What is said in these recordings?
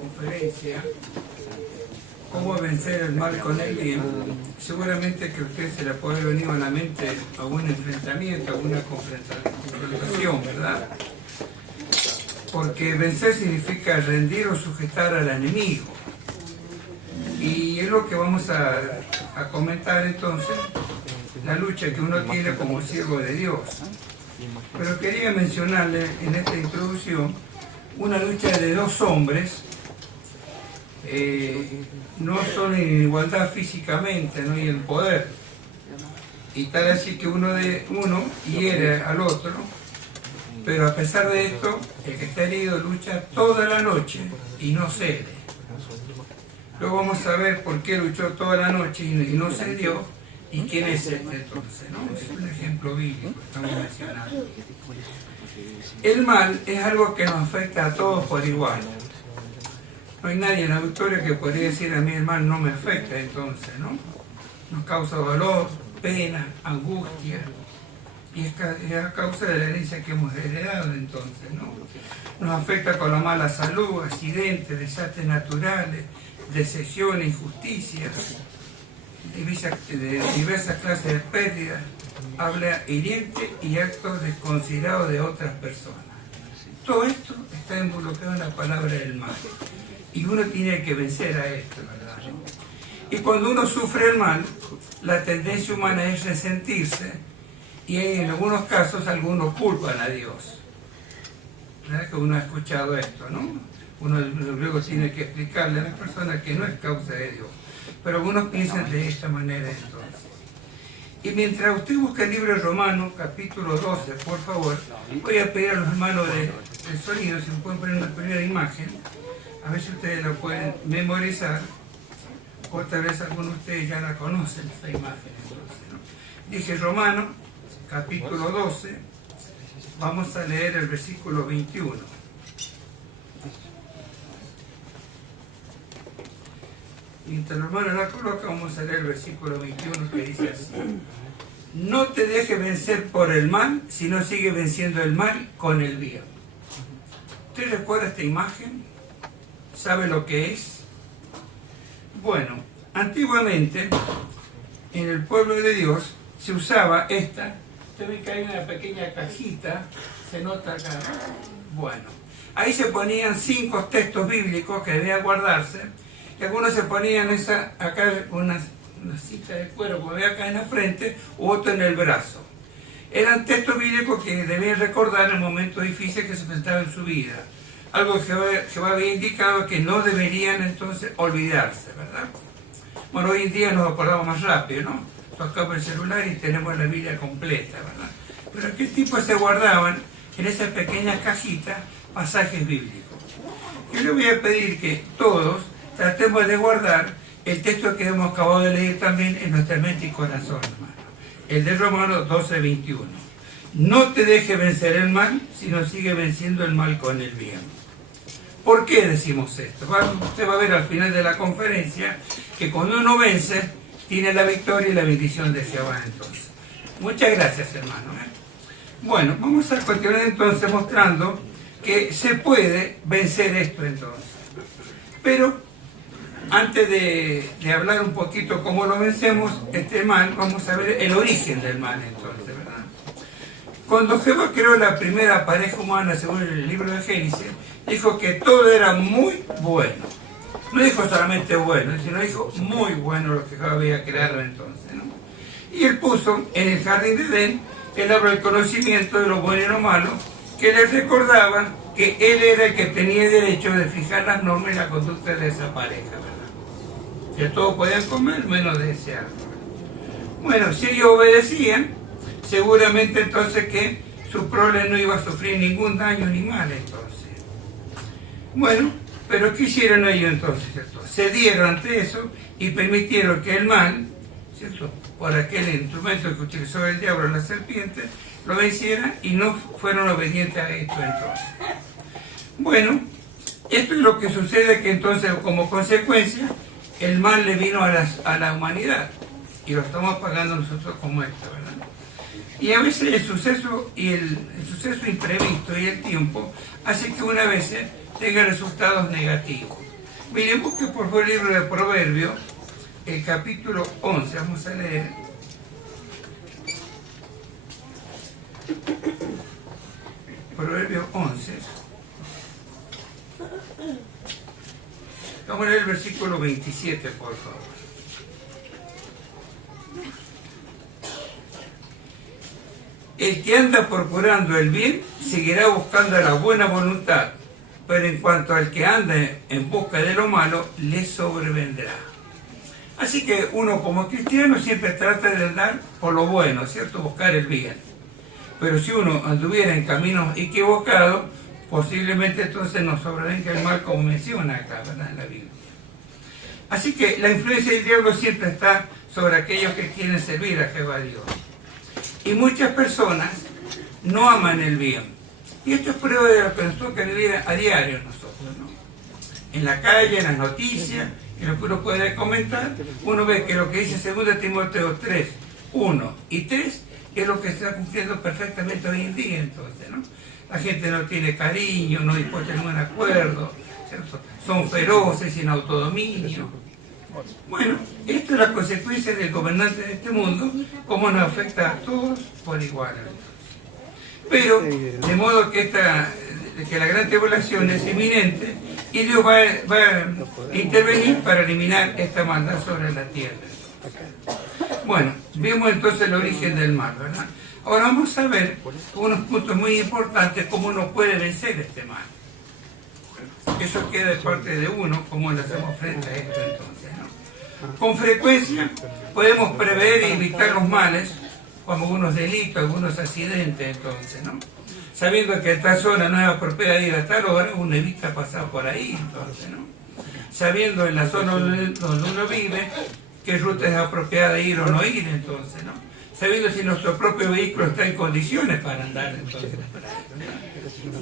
conferencia ¿Cómo vencer el mal con el bien? Seguramente que a usted se le puede venir a la mente algún enfrentamiento, alguna confrontación, ¿verdad? Porque vencer significa rendir o sujetar al enemigo. Y es lo que vamos a comentar entonces, la lucha que uno tiene como siervo de Dios. Pero quería mencionarle en esta introducción una lucha de dos hombres. No son en igualdad físicamente, no hay el poder. Y tal así que uno hiere al otro, pero a pesar de esto, el que está herido lucha toda la noche y no cede. Luego vamos a ver por qué luchó toda la noche y no cedió, y quién es este entonces, ¿no? Es un ejemplo bíblico que estamos mencionando. El mal es algo que nos afecta a todos por igual. No hay nadie en la auditorio que podría decir a mí el mal no me afecta entonces, ¿no? Nos causa dolor, pena, angustia, y es a causa de la herencia que hemos heredado entonces, ¿no? Nos afecta con la mala salud, accidentes, desastres naturales, decepciones, injusticias, de diversas clases de pérdidas, habla hiriente y actos desconsiderados de otras personas. Todo esto está involucrado en la palabra del mal. Y uno tiene que vencer a esto, ¿verdad? Y cuando uno sufre el mal, la tendencia humana es resentirse, y en algunos casos algunos culpan a Dios. ¿Verdad que uno ha escuchado esto, no? Uno luego tiene que explicarle a la persona que no es causa de Dios. Pero algunos piensan de esta manera entonces. Y mientras usted busca el libro de Romanos, capítulo 12, por favor, voy a pedir a los hermanos del sonido, si me pueden poner una primera imagen. A ver si ustedes lo pueden memorizar, o tal vez algunos de ustedes ya la conocen, esta imagen. Entonces, ¿no? Dije Romanos, capítulo 12, vamos a leer el versículo 21. Mientras los hermanos la colocan, vamos a leer el versículo 21 que dice así: no te dejes vencer por el mal, sino sigue venciendo el mal con el bien. ¿Usted recuerda esta imagen? ¿Sabe lo que es? Bueno, antiguamente en el pueblo de Dios se usaba esta. Usted ve que hay una pequeña cajita, se nota acá. Bueno, ahí se ponían 5 textos bíblicos que debían guardarse, y algunos se ponían acá una cita de cuero, como ve acá en la frente, u otro en el brazo. Eran textos bíblicos que debían recordar en momentos difíciles que se enfrentaban en su vida. Algo que Jehová había indicado que no deberían entonces olvidarse, ¿verdad? Bueno, hoy en día nos acordamos más rápido, ¿no? Tocamos el celular y tenemos la Biblia completa, ¿verdad? Pero aquel tiempo se guardaban en esas pequeñas cajitas pasajes bíblicos. Yo le voy a pedir que todos tratemos de guardar el texto que hemos acabado de leer también en nuestra mente y corazón, hermano. El de Romanos 12, 21. No te dejes vencer el mal, sino sigue venciendo el mal con el bien. ¿Por qué decimos esto? Usted va a ver al final de la conferencia que cuando uno vence, tiene la victoria y la bendición de Jehová entonces. Muchas gracias, hermano. Bueno, vamos a continuar entonces mostrando que se puede vencer esto entonces. Pero antes de hablar un poquito cómo lo vencemos, este mal, vamos a ver el origen del mal entonces, ¿verdad? Cuando Jehová creó la primera pareja humana, según el libro de Génesis, dijo que todo era muy bueno. No dijo solamente bueno, sino dijo muy bueno lo que Jehová había creado entonces, ¿no? Y él puso en el jardín de Edén el árbol del conocimiento de lo bueno y lo malo, que les recordaba que él era el que tenía derecho de fijar las normas y la conducta de esa pareja, ¿verdad? Que todos podían comer menos de ese árbol. Bueno, si ellos obedecían, seguramente entonces que su prole no iba a sufrir ningún daño ni mal entonces. Bueno, pero ¿qué hicieron ellos entonces? ¿Cierto? Cedieron ante eso y permitieron que el mal, ¿cierto?, por aquel instrumento que utilizó el diablo, la serpiente, lo venciera y no fueron obedientes a esto entonces. Bueno, esto es lo que sucede, que entonces como consecuencia el mal le vino a la humanidad y lo estamos pagando nosotros como esto, ¿verdad? Y a veces el suceso imprevisto y el tiempo hace que una vez tenga resultados negativos. Miren, busque por favor el libro de Proverbios, el capítulo 11, vamos a leer. Proverbios 11. Vamos a leer el versículo 27, por favor. El que anda procurando el bien seguirá buscando la buena voluntad, pero en cuanto al que anda en busca de lo malo, le sobrevendrá. Así que uno como cristiano siempre trata de andar por lo bueno, ¿cierto? Buscar el bien. Pero si uno anduviera en caminos equivocados, posiblemente entonces nos sobrevenga el mal, como menciona acá, ¿verdad?, en la Biblia. Así que la influencia del diablo siempre está sobre aquellos que quieren servir a Jehová Dios. Y muchas personas no aman el bien. Y esto es prueba de lo que nos toca vivir a diario nosotros, ¿no? En la calle, en las noticias, en lo que uno puede comentar, uno ve que lo que dice 2 Timoteo 3, 1 y 3 es lo que se está cumpliendo perfectamente hoy en día, entonces, ¿no? La gente no tiene cariño, no dispuesta a ningún acuerdo, ¿cierto? Son feroces, sin autodominio. Bueno, esto es la consecuencia del gobernante de este mundo, cómo nos afecta a todos por igual. Pero, de modo que la gran tribulación es inminente y Dios va a intervenir para eliminar esta maldad sobre la tierra. Bueno, vimos entonces el origen del mal, ¿verdad? Ahora vamos a ver unos puntos muy importantes, cómo uno puede vencer este mal. Eso queda de parte de uno, cómo le hacemos frente a esto entonces, ¿no? Con frecuencia podemos prever y evitar los males, como algunos delitos, algunos accidentes, entonces, ¿no? Sabiendo que a tal zona no es apropiada ir a tal hora, uno evita pasar por ahí, entonces, ¿no? Sabiendo en la zona donde uno vive qué ruta es apropiada ir o no ir, entonces, ¿no? Sabiendo si nuestro propio vehículo está en condiciones para andar, entonces,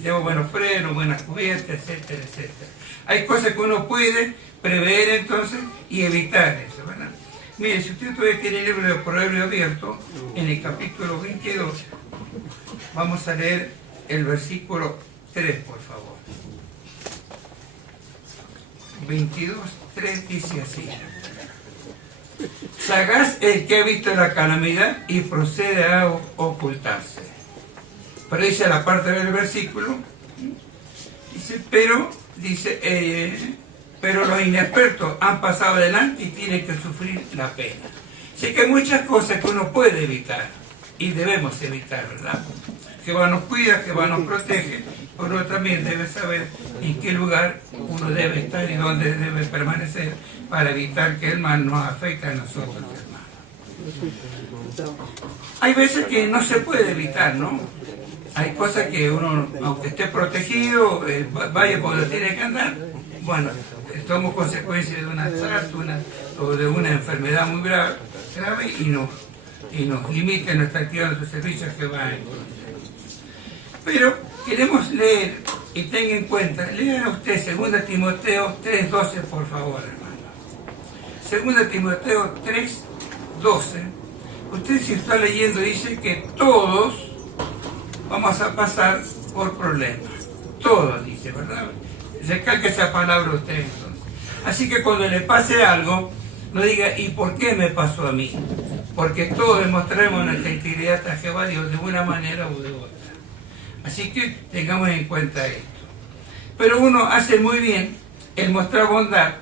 lleva buenos frenos, buenas cubiertas, etcétera, etcétera. Hay cosas que uno puede prever entonces y evitar eso, ¿verdad? Mire, si usted todavía tiene el libro de Proverbios abierto, en el capítulo 22, vamos a leer el versículo 3, por favor. 22, 3 dice así: sagaz el que ha visto la calamidad y procede a ocultarse. Pero dice la parte del versículo, dice, pero los inexpertos han pasado adelante y tienen que sufrir la pena. Así que hay muchas cosas que uno puede evitar y debemos evitar, ¿verdad? Jehová nos cuida, Jehová nos protege, pero uno también debe saber en qué lugar uno debe estar y dónde debe permanecer para evitar que el mal nos afecte a nosotros, hermanos. Hay veces que no se puede evitar, ¿no? Hay cosas que uno, aunque esté protegido, vaya por donde tiene que andar. Bueno, somos consecuencias de un asalto o de una enfermedad muy grave y nos limita nuestra actividad, nuestros servicios que va entonces. Pero queremos leer y tengan en cuenta, lean usted 2 Timoteo 3:12, por favor, hermano. 2 Timoteo 3:12. Usted, si está leyendo, dice que todos vamos a pasar por problemas. Todos, dice, ¿verdad? Recalque esa palabra usted entonces. Así que cuando le pase algo, no diga, ¿y por qué me pasó a mí? Porque todos demostraremos nuestra integridad a Jehová Dios de una manera u de otra. Así que tengamos en cuenta esto. Pero uno hace muy bien el mostrar bondad,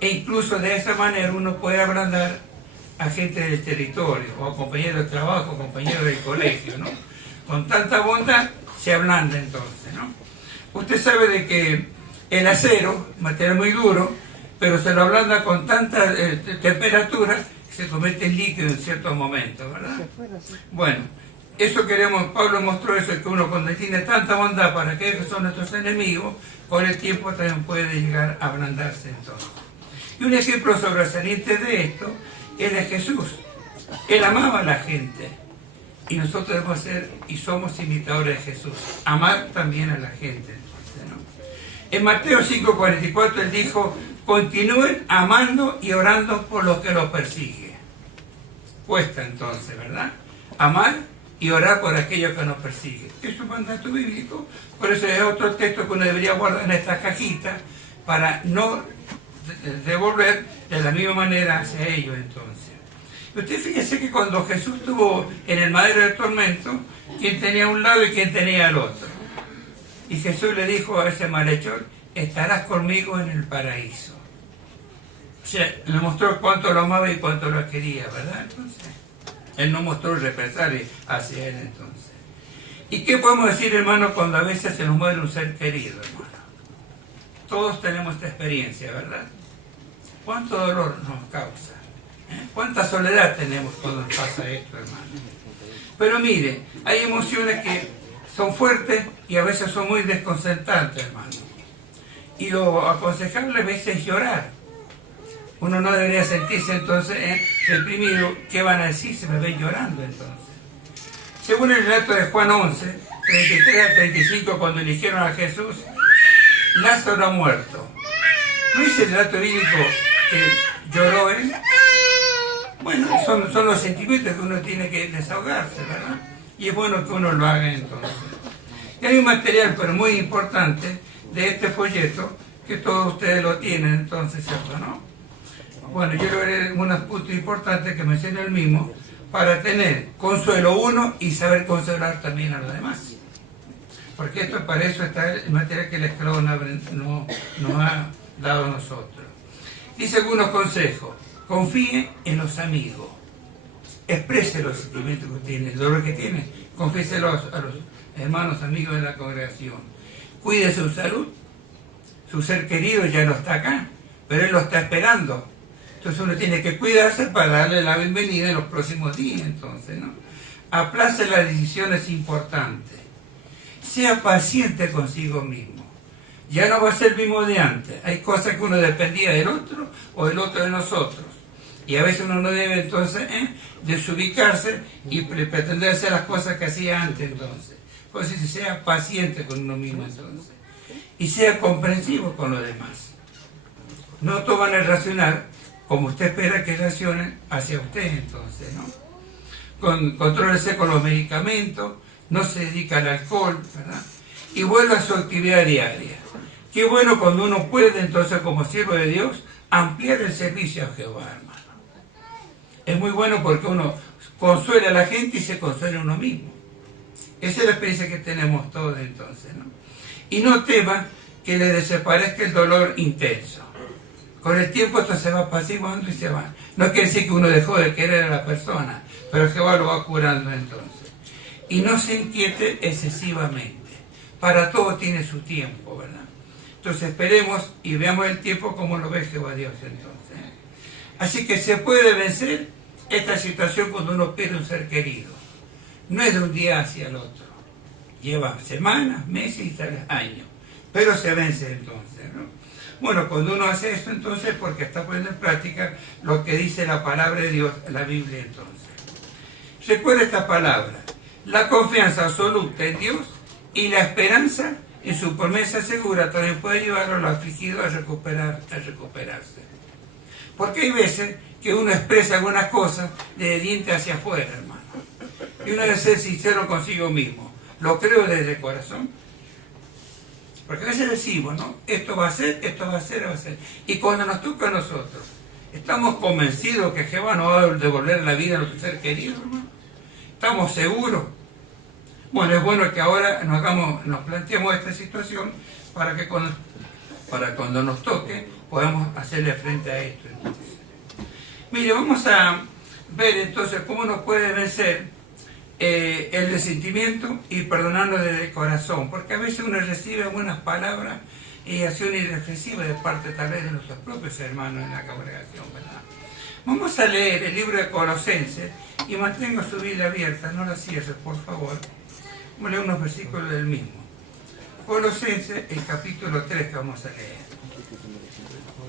e incluso de esa manera uno puede ablandar a gente del territorio, o a compañeros de trabajo, compañeros del colegio, ¿no? Con tanta bondad se ablanda entonces, ¿no? Usted sabe de que el acero, material muy duro, pero se lo ablanda con tanta temperatura que se convierte en líquido en ciertos momentos, ¿verdad? Bueno, eso queremos, Pablo mostró eso, que uno cuando tiene tanta bondad para aquellos que son nuestros enemigos, con el tiempo también puede llegar a ablandarse entonces. Y un ejemplo sobresaliente de esto es de Jesús. Él amaba a la gente. Y nosotros debemos ser y somos imitadores de Jesús. Amar también a la gente. Entonces, ¿no? En Mateo 5:44 él dijo, continúen amando y orando por los que los persiguen. Cuesta entonces, ¿verdad? Amar y orar por aquellos que nos persiguen. Es un mandato bíblico, por eso es otro texto que uno debería guardar en esta cajita para no devolver de la misma manera hacia ellos entonces. Usted fíjese que cuando Jesús estuvo en el madero del tormento, ¿quién tenía a un lado y quién tenía al otro? Y Jesús le dijo a ese malhechor, estarás conmigo en el paraíso. O sea, le mostró cuánto lo amaba y cuánto lo quería, ¿verdad? Entonces, él no mostró represalia hacia él entonces. ¿Y qué podemos decir, hermano, cuando a veces se nos muere un ser querido, hermano? Todos tenemos esta experiencia, ¿verdad? ¿Cuánto dolor nos causa? ¿Cuánta soledad tenemos cuando nos pasa esto, hermano? Pero mire, hay emociones que son fuertes y a veces son muy desconcertantes, hermano. Y lo aconsejable a veces es llorar. Uno no debería sentirse entonces deprimido. ¿Qué van a decir si me ven llorando entonces? Según el relato de Juan 11, 33 a 35, cuando eligieron a Jesús, Lázaro ha muerto. ¿No dice el relato bíblico que lloró él? Bueno, son los sentimientos que uno tiene que desahogarse, ¿verdad? Y es bueno que uno lo haga entonces. Y hay un material, pero muy importante, de este folleto, que todos ustedes lo tienen entonces, ¿cierto, no? Bueno, yo le veré unos puntos importantes que menciona el mismo, para tener consuelo uno y saber consolar también a los demás. Porque para eso está el material que el esclavo nos ha dado a nosotros. Dice algunos consejos. Confíe en los amigos. Exprese los sentimientos que tiene, el dolor que tiene. Confíeselo a los hermanos, amigos de la congregación. Cuide su salud. Su ser querido ya no está acá, pero él lo está esperando. Entonces uno tiene que cuidarse para darle la bienvenida en los próximos días, entonces, ¿no? Aplace las decisiones importantes. Sea paciente consigo mismo. Ya no va a ser el mismo de antes. Hay cosas que uno dependía del otro o del otro de nosotros. Y a veces uno no debe entonces desubicarse y pretender hacer las cosas que hacía antes entonces. Pues sea paciente con uno mismo entonces. Y sea comprensivo con los demás. No toman el racional como usted espera que reaccionen hacia usted entonces, ¿no? Contrólese con los medicamentos, no se dedica al alcohol, ¿verdad? Y vuelva a su actividad diaria. Qué bueno cuando uno puede entonces como siervo de Dios ampliar el servicio a Jehová, hermano. Es muy bueno porque uno consuela a la gente y se consuela a uno mismo. Esa es la experiencia que tenemos todos entonces, ¿no? Y no tema que le desaparezca el dolor intenso. Con el tiempo esto se va apaciguando y se va. No quiere decir que uno dejó de querer a la persona, pero Jehová lo va curando entonces. Y no se inquiete excesivamente. Para todo tiene su tiempo, ¿verdad? Entonces esperemos y veamos el tiempo como lo ve Jehová Dios entonces. Así que se puede vencer esta situación cuando uno pierde un ser querido. No es de un día hacia el otro. Lleva semanas, meses y tal años. Pero se vence entonces, ¿no? Bueno, cuando uno hace esto entonces porque está poniendo en práctica lo que dice la palabra de Dios, la Biblia entonces. Recuerda esta palabra. La confianza absoluta en Dios y la esperanza en su promesa segura también puede ayudarlo al afligido a recuperarse. Porque hay veces que uno expresa algunas cosas de diente hacia afuera, hermano. Y uno debe ser sincero consigo mismo. Lo creo desde el corazón. Porque a veces decimos, ¿no? Esto va a ser, esto va a ser, va a ser. Y cuando nos toca a nosotros, ¿estamos convencidos que Jehová nos va a devolver la vida a nuestro ser querido, hermano? ¿Estamos seguros? Bueno, es bueno que ahora nos planteemos esta situación para que cuando nos toque podamos hacerle frente a esto. Entonces. Mire, vamos a ver entonces cómo nos puede vencer el resentimiento y perdonarnos desde el corazón, porque a veces uno recibe buenas palabras y acciones irreflexivas de parte tal vez de nuestros propios hermanos en la congregación, ¿verdad? Vamos a leer el libro de Colosenses y mantenga su Biblia abierta, no la cierre, por favor. Vamos a leer unos versículos del mismo. Colosenses, el capítulo 3 que vamos a leer.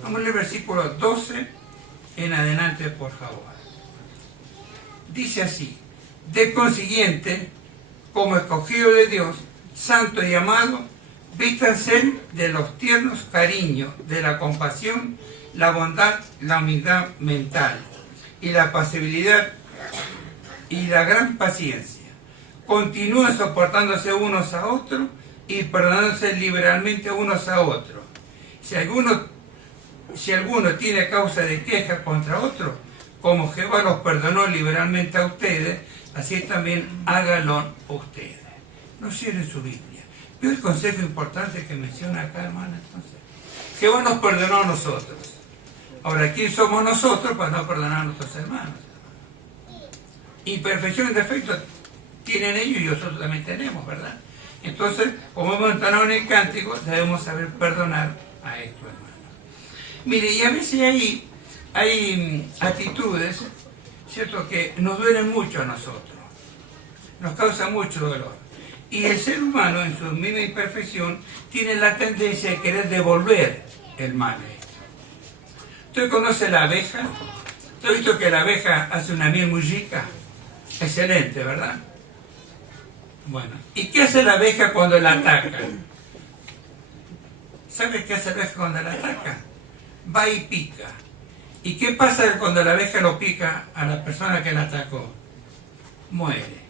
Vamos a leer el versículo 12 en adelante, por favor. Dice así: de consiguiente, como escogido de Dios, santo y amado, vístanse de los tiernos cariños, de la compasión, la bondad, la humildad mental, y la pasibilidad y la gran paciencia. continúen soportándose unos a otros y perdonándose liberalmente unos a otros. Si alguno tiene causa de queja contra otro, como Jehová los perdonó liberalmente a ustedes, así también háganlo ustedes. No cierren su Biblia. Veo el consejo importante que menciona acá, hermano. Entonces, Jehová nos perdonó a nosotros. Ahora, ¿quién somos nosotros para no perdonar a nuestros hermanos? Imperfección y defecto tienen ellos y nosotros también tenemos, ¿verdad? Entonces, como hemos entonado en el cántico, debemos saber perdonar a estos hermanos. Mire, y a veces hay actitudes, ¿cierto?, que nos duelen mucho a nosotros, nos causa mucho dolor. Y el ser humano, en su misma imperfección, tiene la tendencia de querer devolver el mal. ¿Usted conoce la abeja? ¿Usted ha visto que la abeja hace una miel muy rica? Excelente, ¿verdad? Bueno, ¿y qué hace la abeja cuando la atacan? ¿Sabe qué hace la abeja cuando la ataca? Va y pica. ¿Y qué pasa cuando la abeja lo pica a la persona que la atacó? Muere.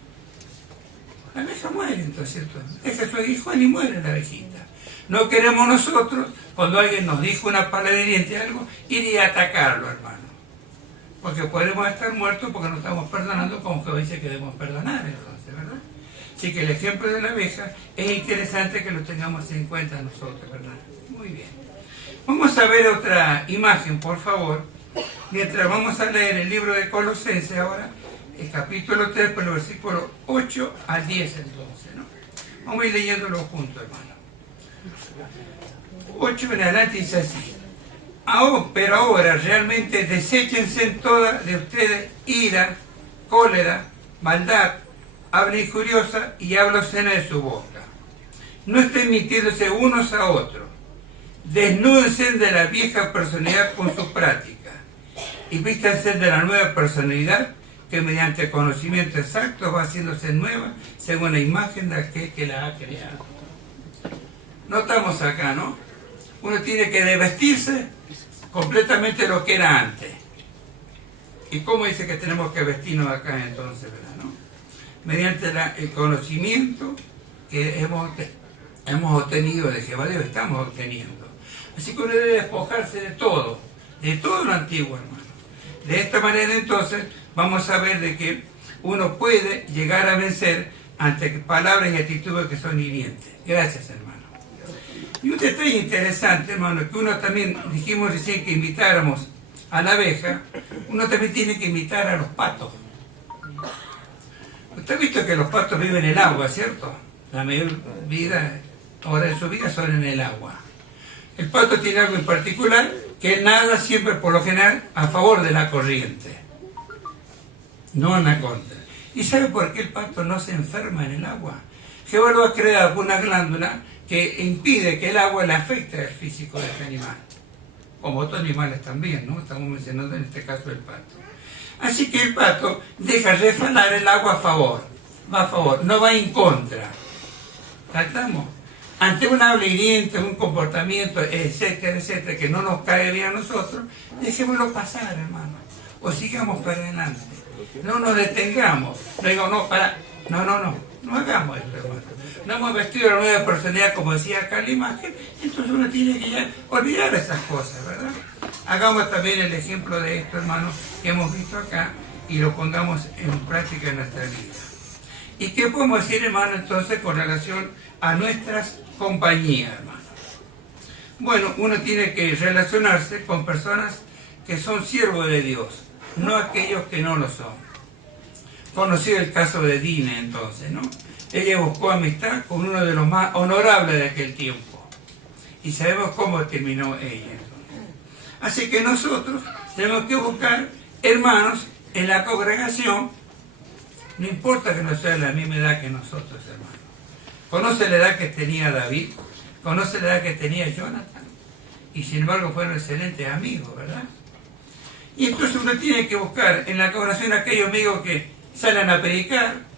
La abeja muere, entonces, ¿cierto? Deja su aguijón y muere la abejita. No queremos nosotros, cuando alguien nos dijo una palabra hiriente algo, ir y atacarlo, hermano. Porque podemos estar muertos porque no estamos perdonando como que dice que debemos perdonar, entonces, ¿verdad? Así que el ejemplo de la abeja es interesante que lo tengamos en cuenta nosotros, ¿verdad? Muy bien. Vamos a ver otra imagen, por favor. Mientras vamos a leer el libro de Colosenses ahora, el capítulo 3, por el versículo 8 al 10 entonces, ¿no? Vamos a ir leyéndolo juntos, hermano. 8 en adelante dice así. Pero ahora realmente deséchense en toda de ustedes ira, cólera, maldad, habla injuriosa y habla obscena de su boca. No estén mintiéndose unos a otros. Desnúdense de la vieja personalidad con su práctica y vístanse de la nueva personalidad que mediante conocimiento exacto va haciéndose nueva según la imagen de aquel que la ha creado. Notamos acá, ¿no? Uno tiene que desvestirse completamente lo que era antes. ¿Y cómo dice que tenemos que vestirnos acá entonces, verdad, no? Mediante el conocimiento que hemos obtenido de Jehová, Dios estamos obteniendo. Así que uno debe despojarse de todo lo antiguo, hermano. De esta manera entonces vamos a ver de que uno puede llegar a vencer ante palabras y actitudes que son hirientes. Gracias, hermano. Y un detalle interesante, hermano, que uno también, dijimos recién que invitáramos a la abeja, uno también tiene que invitar a los patos. Usted ha visto que los patos viven en el agua, ¿cierto? La mayor hora de su vida son en el agua. El pato tiene algo en particular, que él nada siempre, por lo general, a favor de la corriente, no en la contra. ¿Y sabe por qué el pato no se enferma en el agua? Jehová lo ha creado con una glándula que impide que el agua le afecte al físico de este animal. Como otros animales también, ¿no? Estamos mencionando en este caso el pato. Así que el pato deja resbalar el agua a favor, va a favor, no va en contra. ¿Tratamos? Ante un habla hiriente, un comportamiento, etcétera, etcétera, que no nos cae bien a nosotros, dejémoslo pasar, hermano. O sigamos para adelante. No nos detengamos. No digo, no hagamos esto, hermano. No hemos vestido la nueva personalidad, como decía acá la imagen, entonces uno tiene que ya olvidar esas cosas, ¿verdad? Hagamos también el ejemplo de esto, hermano, que hemos visto acá, y lo pongamos en práctica en nuestra vida. ¿Y qué podemos decir, hermano, entonces, con relación a nuestras compañías, hermano? Bueno, uno tiene que relacionarse con personas que son siervos de Dios, no aquellos que no lo son. Conocido el caso de Dina, entonces, ¿no? Ella buscó amistad con uno de los más honorables de aquel tiempo. Y sabemos cómo terminó ella. Así que nosotros tenemos que buscar hermanos en la congregación. No importa que no sea la misma edad que nosotros, hermanos. Conoce la edad que tenía David, conoce la edad que tenía Jonathan, y sin embargo fueron excelentes amigos, ¿verdad? Y entonces uno tiene que buscar en la congregación aquellos amigos que salen a predicar,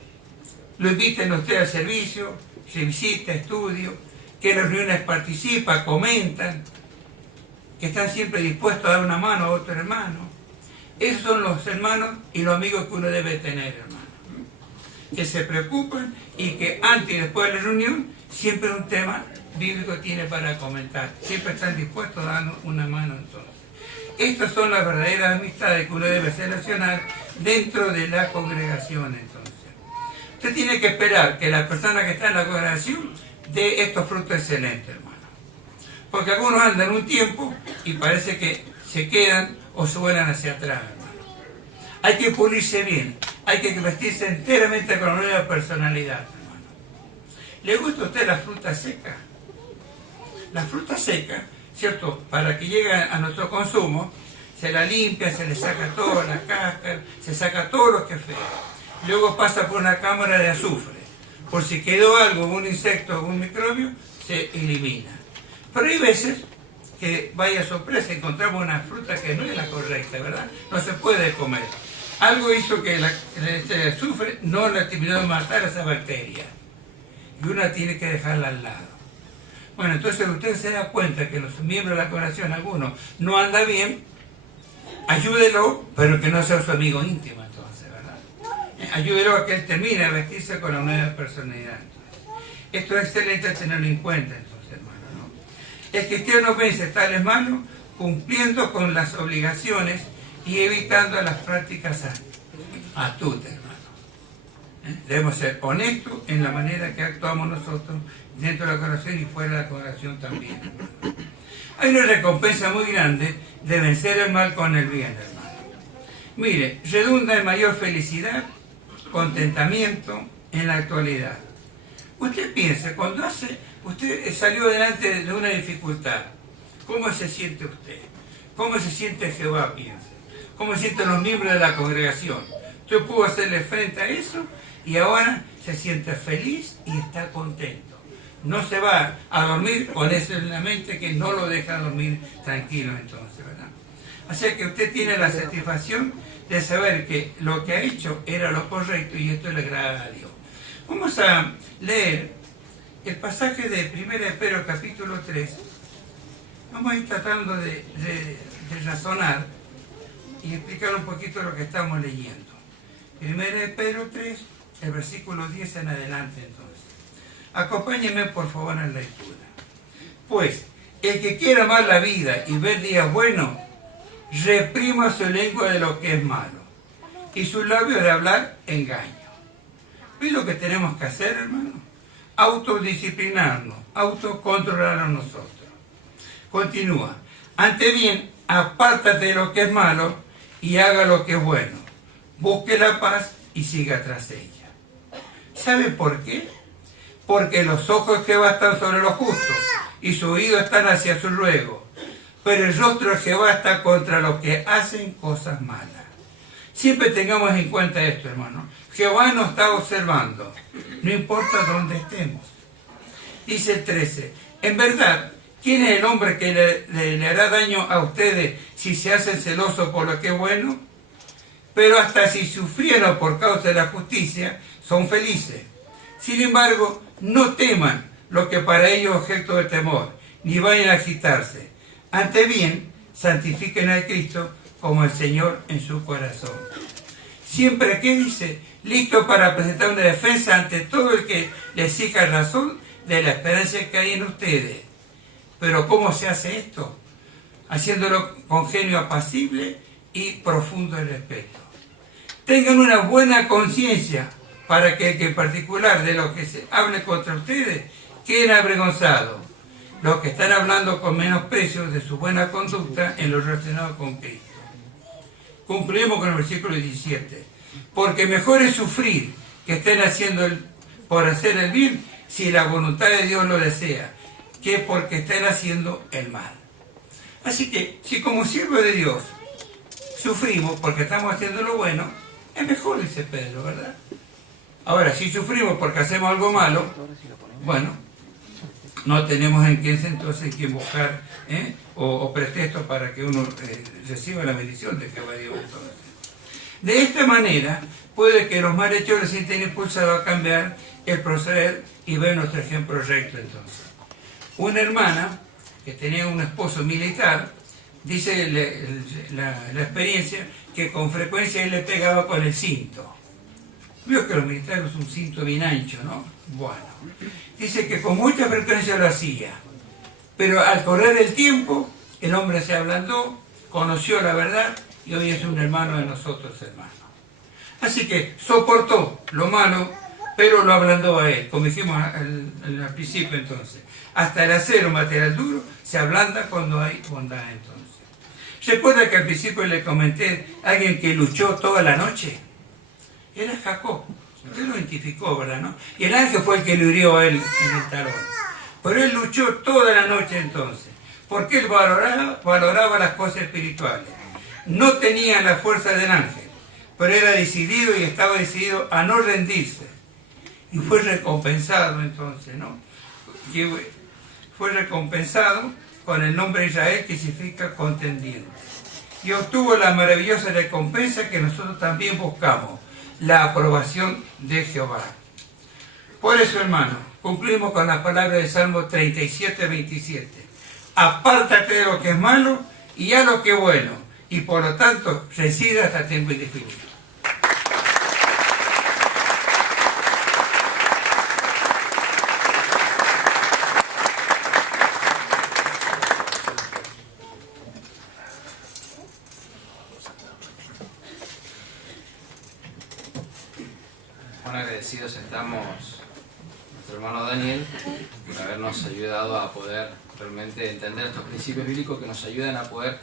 lo inviten a usted al servicio, se visita, estudio, que en las reuniones participa, comentan, que están siempre dispuestos a dar una mano a otro hermano. Esos son los hermanos y los amigos que uno debe tener, hermano. que se preocupan y que antes y después de la reunión siempre un tema bíblico tiene para comentar. Siempre están dispuestos a darnos una mano entonces. Estas son las verdaderas amistades que uno debe seleccionar dentro de la congregación entonces. Usted tiene que esperar que la persona que está en la congregación dé estos frutos excelentes, hermano. Porque algunos andan un tiempo y parece que se quedan o se vuelan hacia atrás, hermano. Hay que pulirse bien, hay que vestirse enteramente con una nueva personalidad, hermano. ¿Le gusta a usted la fruta seca? La fruta seca, ¿cierto? Para que llegue a nuestro consumo, se la limpia, se le saca toda la cáscara, se saca todo lo que es feo. Luego pasa por una cámara de azufre. Por si quedó algo, un insecto o un microbio, se elimina. Pero hay veces que, vaya sorpresa, encontramos una fruta que no es la correcta, ¿verdad? No se puede comer. Algo hizo que este azufre no la terminó de matar a esa bacteria. Y una tiene que dejarla al lado. Bueno, entonces usted se da cuenta que los miembros de la congregación, algunos, no anda bien, ayúdelo, pero que no sea su amigo íntimo entonces, ¿verdad? Ayúdelo a que él termine de vestirse con la nueva personalidad. Esto es excelente tenerlo en cuenta entonces, hermano, ¿no? El cristiano vence tales malos cumpliendo con las obligaciones y evitando las prácticas astutas, hermano. Debemos ser honestos en la manera que actuamos nosotros dentro de la congregación y fuera de la congregación también, hermano. Hay una recompensa muy grande de vencer el mal con el bien, hermano. Mire, redunda en mayor felicidad, contentamiento en la actualidad. Usted piensa, cuando usted salió delante de una dificultad, ¿cómo se siente usted? ¿Cómo se siente Jehová, piensa? ¿Cómo se sienten los miembros de la congregación? Usted pudo hacerle frente a eso y ahora se siente feliz y está contento. No se va a dormir con eso en la mente que no lo deja dormir tranquilo entonces, ¿verdad? Así que usted tiene la satisfacción de saber que lo que ha hecho era lo correcto y esto le agrada a Dios. Vamos a leer el pasaje de 1 Pedro capítulo 3. Vamos a ir tratando de razonar y explicar un poquito lo que estamos leyendo. 1 Pedro 3, el versículo 10 en adelante entonces. Acompáñenme por favor en la lectura. Pues, el que quiera amar la vida y ver días buenos, reprima su lengua de lo que es malo y sus labios de hablar engaño. ¿Ves lo que tenemos que hacer, hermano? Autodisciplinarnos, autocontrolarnos nosotros. Continúa. Ante bien, apártate de lo que es malo y haga lo que es bueno. Busque la paz y siga tras ella. ¿Sabe por qué? Porque los ojos de Jehová están sobre los justos y sus oídos están hacia su ruego. Pero el rostro de Jehová está contra los que hacen cosas malas. Siempre tengamos en cuenta esto, hermano. Jehová nos está observando, no importa dónde estemos. Dice el 13, en verdad, ¿quién es el hombre que le hará daño a ustedes si se hacen celosos por lo que es bueno? Pero hasta si sufrieron por causa de la justicia, son felices. Sin embargo, no teman lo que para ellos es objeto de temor, ni vayan a agitarse. Ante bien, santifiquen a Cristo como el Señor en su corazón. Siempre, ¿qué dice? Listo para presentar una defensa ante todo el que le exija razón de la esperanza que hay en ustedes. Pero ¿cómo se hace esto? Haciéndolo con genio apacible y profundo respeto. Tengan una buena conciencia para que en particular de lo que se hable contra ustedes queden avergonzados. Los que están hablando con menosprecio de su buena conducta en lo relacionado con Cristo. Concluimos con el versículo 17. Porque mejor es sufrir que estén haciendo por hacer el bien si la voluntad de Dios lo desea, que porque estén haciendo el mal. Así que, si como siervos de Dios sufrimos porque estamos haciendo lo bueno, es mejor, dice Pedro, ¿verdad? Ahora, si sufrimos porque hacemos algo malo, bueno, no tenemos en quién buscar o pretexto para que uno reciba la bendición de Jehová Dios. De esta manera, puede que los malhechores se sienten impulsados a cambiar el proceder y ver nuestro ejemplo recto entonces. Una hermana que tenía un esposo militar, dice la experiencia, que con frecuencia él le pegaba con el cinto. Vio que los militares son un cinto bien ancho, ¿no? Bueno, dice que con mucha frecuencia lo hacía, pero al correr el tiempo, el hombre se ablandó, conoció la verdad y hoy es un hermano de nosotros, hermanos. Así que soportó lo malo, pero lo ablandó a él, como dijimos al principio entonces. Hasta el acero, material duro, se ablanda cuando hay bondad entonces. ¿Recuerda que al principio le comenté a alguien que luchó toda la noche? Era Jacob. Usted lo identificó, ¿verdad? ¿No? Y el ángel fue el que le hirió a él en el talón. Pero él luchó toda la noche entonces, porque él valoraba las cosas espirituales. No tenía la fuerza del ángel, pero era decidido y estaba decidido a no rendirse. Y fue recompensado entonces, ¿no? Fue recompensado con el nombre de Israel, que significa contendiente. Y obtuvo la maravillosa recompensa que nosotros también buscamos, la aprobación de Jehová. Por eso, hermano, concluimos con la palabra del Salmo 37:27. Apártate de lo que es malo y haz lo que es bueno, y por lo tanto reside hasta tiempo indefinido. Agradecidos estamos, nuestro hermano Daniel, por habernos ayudado a poder realmente entender estos principios bíblicos que nos ayudan a poder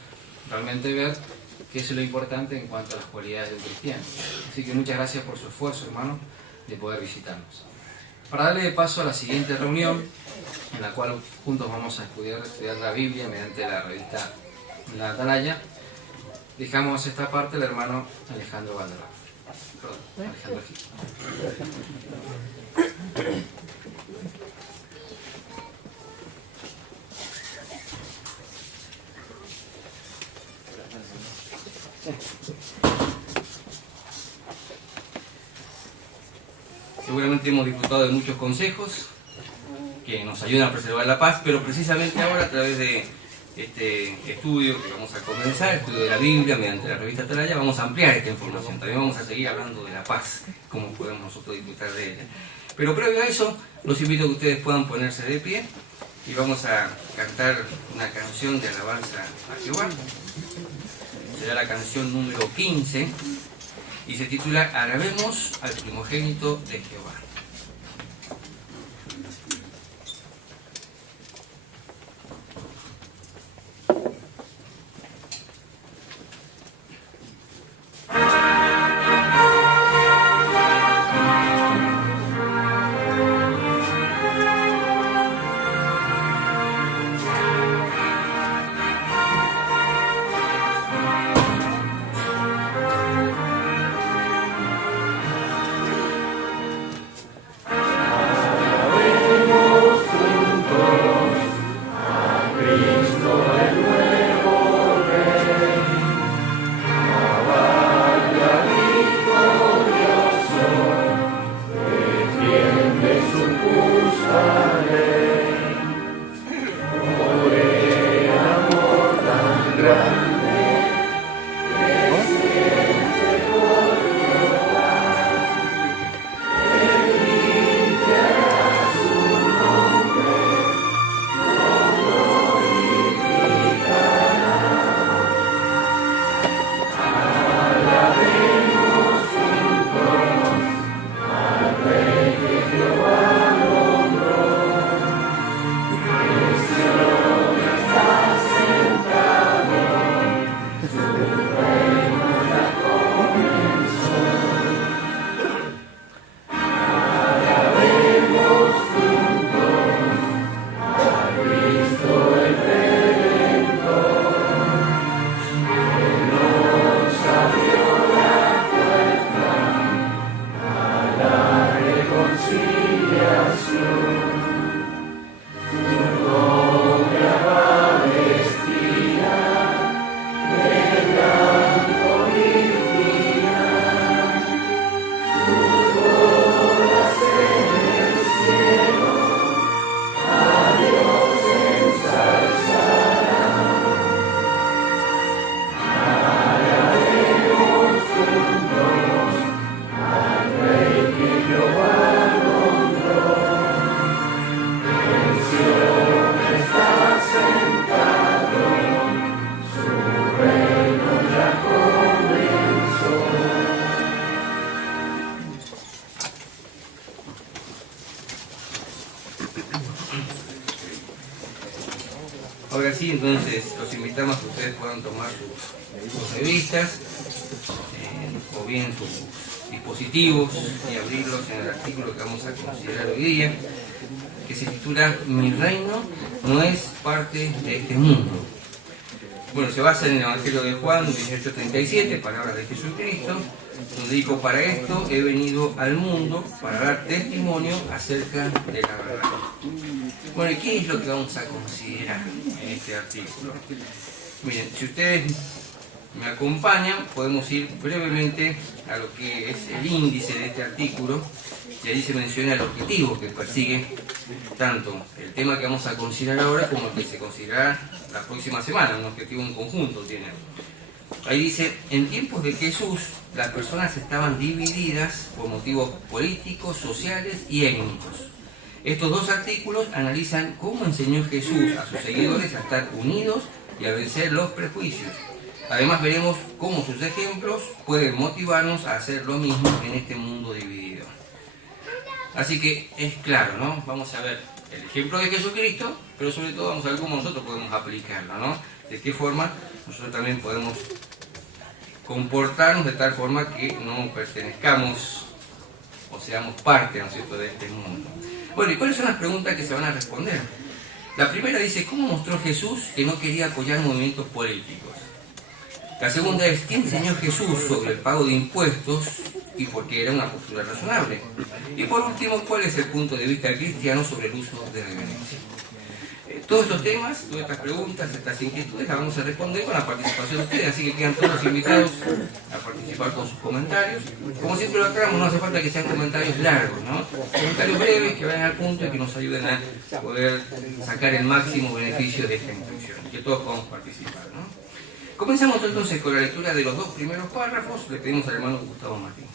realmente ver qué es lo importante en cuanto a las cualidades del cristiano. Así que muchas gracias por su esfuerzo, hermano, de poder visitarnos. Para darle paso a la siguiente reunión, en la cual juntos vamos a estudiar la Biblia mediante la revista La Atalaya, dejamos esta parte al hermano Alejandro Valderrama. Perdón, Alejandro Gil. Seguramente hemos disfrutado de muchos consejos que nos ayudan a preservar la paz, pero precisamente ahora, a través de este estudio que vamos a comenzar, estudio de la Biblia mediante la revista Atalaya, vamos a ampliar esta información. También vamos a seguir hablando de la paz, cómo podemos nosotros disfrutar de ella. Pero previo a eso, los invito a que ustedes puedan ponerse de pie y vamos a cantar una canción de alabanza a Jehová. Será la canción número 15 y se titula Alabemos al primogénito de Jehová. Ahora sí, entonces los invitamos a que ustedes puedan tomar sus revistas o bien sus dispositivos y abrirlos en el artículo que vamos a considerar hoy día, que se titula Mi reino no es parte de este mundo. Bueno, se basa en el Evangelio de Juan 18:37, palabras de Jesucristo, donde dijo: para esto he venido al mundo, para dar testimonio acerca de la verdad. Bueno, ¿y qué es lo que vamos a considerar en este artículo? Miren, si ustedes me acompañan, podemos ir brevemente a lo que es el índice de este artículo, y ahí se menciona el objetivo que persigue tanto el tema que vamos a considerar ahora como el que se considerará la próxima semana, un objetivo en conjunto tiene. Ahí dice: en tiempos de Jesús, las personas estaban divididas por motivos políticos, sociales y étnicos. Estos dos artículos analizan cómo enseñó Jesús a sus seguidores a estar unidos y a vencer los prejuicios. Además veremos cómo sus ejemplos pueden motivarnos a hacer lo mismo en este mundo dividido. Así que es claro, ¿no? Vamos a ver el ejemplo de Jesucristo, pero sobre todo vamos a ver cómo nosotros podemos aplicarlo, ¿no? De qué forma nosotros también podemos comportarnos de tal forma que no pertenezcamos o seamos parte, ¿no es cierto?, de este mundo. Bueno, ¿y cuáles son las preguntas que se van a responder? La primera dice: ¿cómo mostró Jesús que no quería apoyar movimientos políticos? La segunda es: ¿qué enseñó Jesús sobre el pago de impuestos y por qué era una postura razonable? Y por último, ¿cuál es el punto de vista cristiano sobre el uso de la violencia? Todos estos temas, todas estas preguntas, estas inquietudes las vamos a responder con la participación de ustedes, así que quedan todos invitados a participar con sus comentarios. Como siempre lo aclaramos, no hace falta que sean comentarios largos, ¿no? Comentarios breves que vayan al punto y que nos ayuden a poder sacar el máximo beneficio de esta instrucción, que todos podamos participar, ¿no? Comenzamos entonces con la lectura de los dos primeros párrafos. Le pedimos al hermano Gustavo Martínez.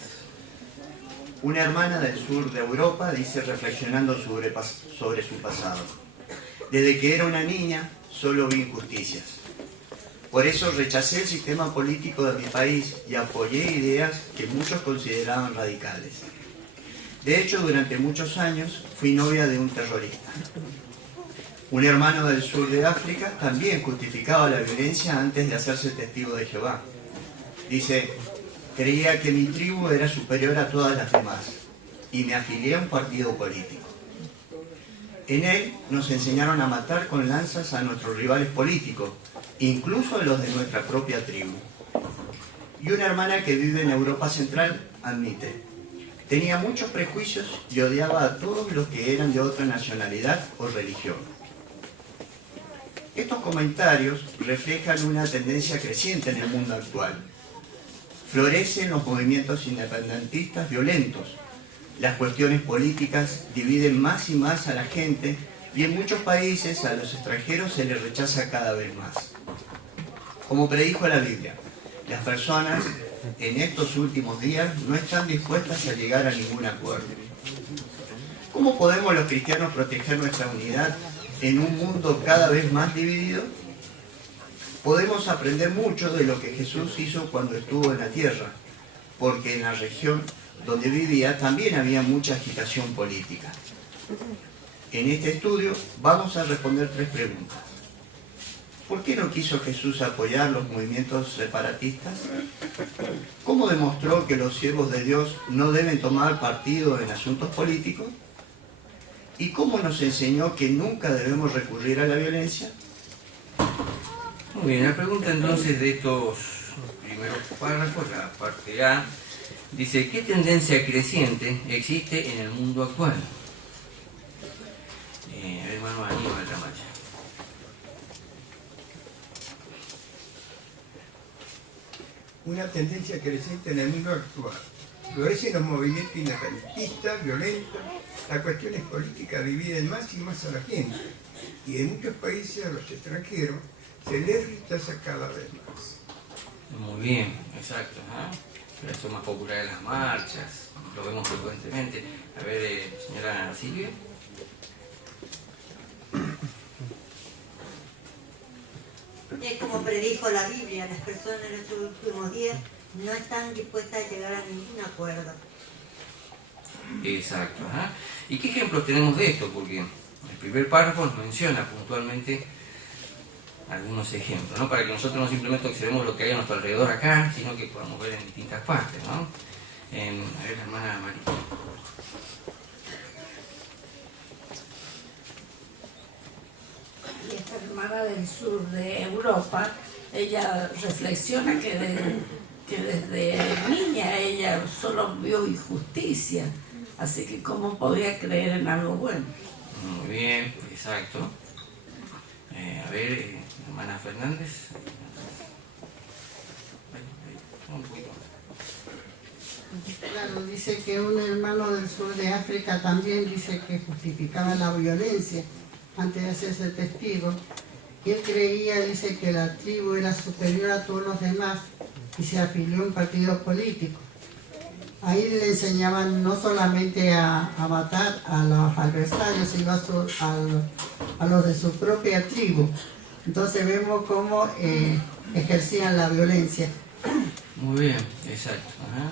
Una hermana del sur de Europa dice, reflexionando sobre su pasado: desde que era una niña solo vi injusticias. Por eso rechacé el sistema político de mi país y apoyé ideas que muchos consideraban radicales. De hecho, durante muchos años fui novia de un terrorista. Un hermano del sur de África también justificaba la violencia antes de hacerse testigo de Jehová. Dice: creía que mi tribu era superior a todas las demás y me afilié a un partido político. En él nos enseñaron a matar con lanzas a nuestros rivales políticos, incluso a los de nuestra propia tribu. Y una hermana que vive en Europa Central admite: tenía muchos prejuicios y odiaba a todos los que eran de otra nacionalidad o religión. Estos comentarios reflejan una tendencia creciente en el mundo actual. Florecen los movimientos independentistas violentos. Las cuestiones políticas dividen más y más a la gente y en muchos países a los extranjeros se les rechaza cada vez más. Como predijo la Biblia, las personas en estos últimos días no están dispuestas a llegar a ningún acuerdo. ¿Cómo podemos los cristianos proteger nuestra unidad en un mundo cada vez más dividido? Podemos aprender mucho de lo que Jesús hizo cuando estuvo en la tierra, porque en la región donde vivía también había mucha agitación política. En este estudio vamos a responder 3 preguntas. ¿Por qué no quiso Jesús apoyar los movimientos separatistas? ¿Cómo demostró que los siervos de Dios no deben tomar partido en asuntos políticos? ¿Y cómo nos enseñó que nunca debemos recurrir a la violencia? Muy bien, la pregunta entonces de estos primeros párrafos, la parte A, dice: ¿qué tendencia creciente existe en el mundo actual? Hermano Aníbal Ramaya. Una tendencia creciente en el mundo actual. Florecen los movimientos independentistas, violentos, las cuestiones políticas dividen más y más a la gente, y en muchos países a los extranjeros se les rechaza cada vez más. Muy bien, exacto, ¿eh? Son más populares las marchas, lo vemos frecuentemente. A ver, señora Silvia. Como predijo la Biblia, las personas en los últimos días no están dispuestas a llegar a ningún acuerdo. Exacto. ¿Y qué ejemplos tenemos de esto? Porque el primer párrafo nos menciona puntualmente algunos ejemplos, ¿no? Para que nosotros no simplemente observemos lo que hay a nuestro alrededor acá, sino que podamos ver en distintas partes, ¿no? A ver, la hermana María. Y esta hermana del sur de Europa, ella reflexiona que desde niña ella solo vio injusticia, así que cómo podía creer en algo bueno. Muy bien, exacto. A ver, hermana Fernández. Un poquito. Claro, dice que un hermano del sur de África también dice que justificaba la violencia antes de hacerse testigo. Y él creía, dice, que la tribu era superior a todos los demás y se afilió a un partido político. Ahí le enseñaban no solamente a matar a los adversarios, sino a los de su propia tribu. Entonces vemos cómo ejercían la violencia. Muy bien, exacto. Ajá.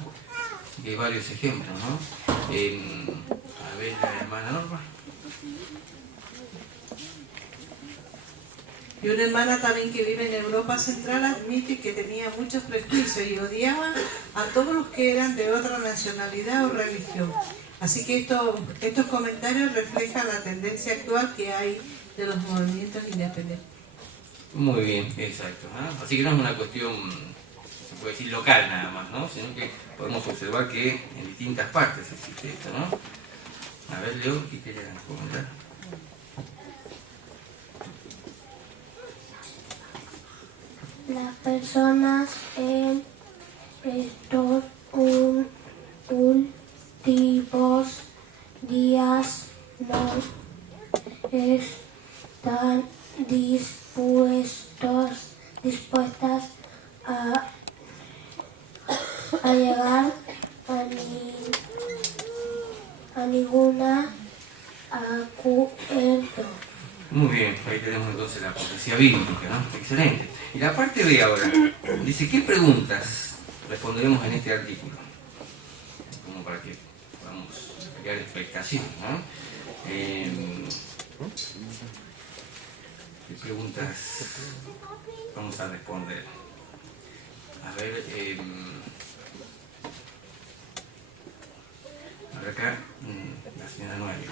Así que hay varios ejemplos, ¿no? A ver, la hermana Norma. Y una hermana también que vive en Europa Central admite que tenía muchos prejuicios y odiaba a todos los que eran de otra nacionalidad o religión. Así que estos comentarios reflejan la tendencia actual que hay de los movimientos independientes. Muy bien, exacto. ¿Ah? Así que no es una cuestión, se puede decir, local nada más, ¿no? Sino que podemos observar que en distintas partes existe esto, ¿no? A ver, Leo, ¿qué querían comentar? Las personas en estos últimos días no están dispuestas a llegar a ninguna acuerdo. Muy bien, ahí tenemos entonces la profecía bíblica, ¿no? Excelente. Y la parte B ahora, dice, ¿qué preguntas responderemos en este artículo? Como para que podamos crear expectación, ¿no? ¿Qué preguntas vamos a responder? A ver, acá, la señora Noelia.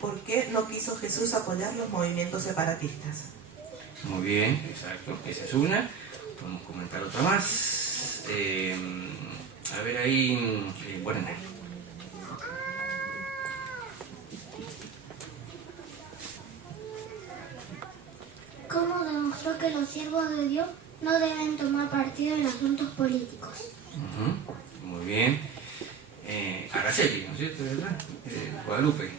¿Por qué no quiso Jesús apoyar los movimientos separatistas? Muy bien, exacto. Esa es una. Podemos comentar otra más. A ver ahí, bueno. ¿Cómo demostró que los siervos de Dios no deben tomar partido en asuntos políticos? Muy bien. Araceli, ¿no es cierto? ¿Verdad? Guadalupe.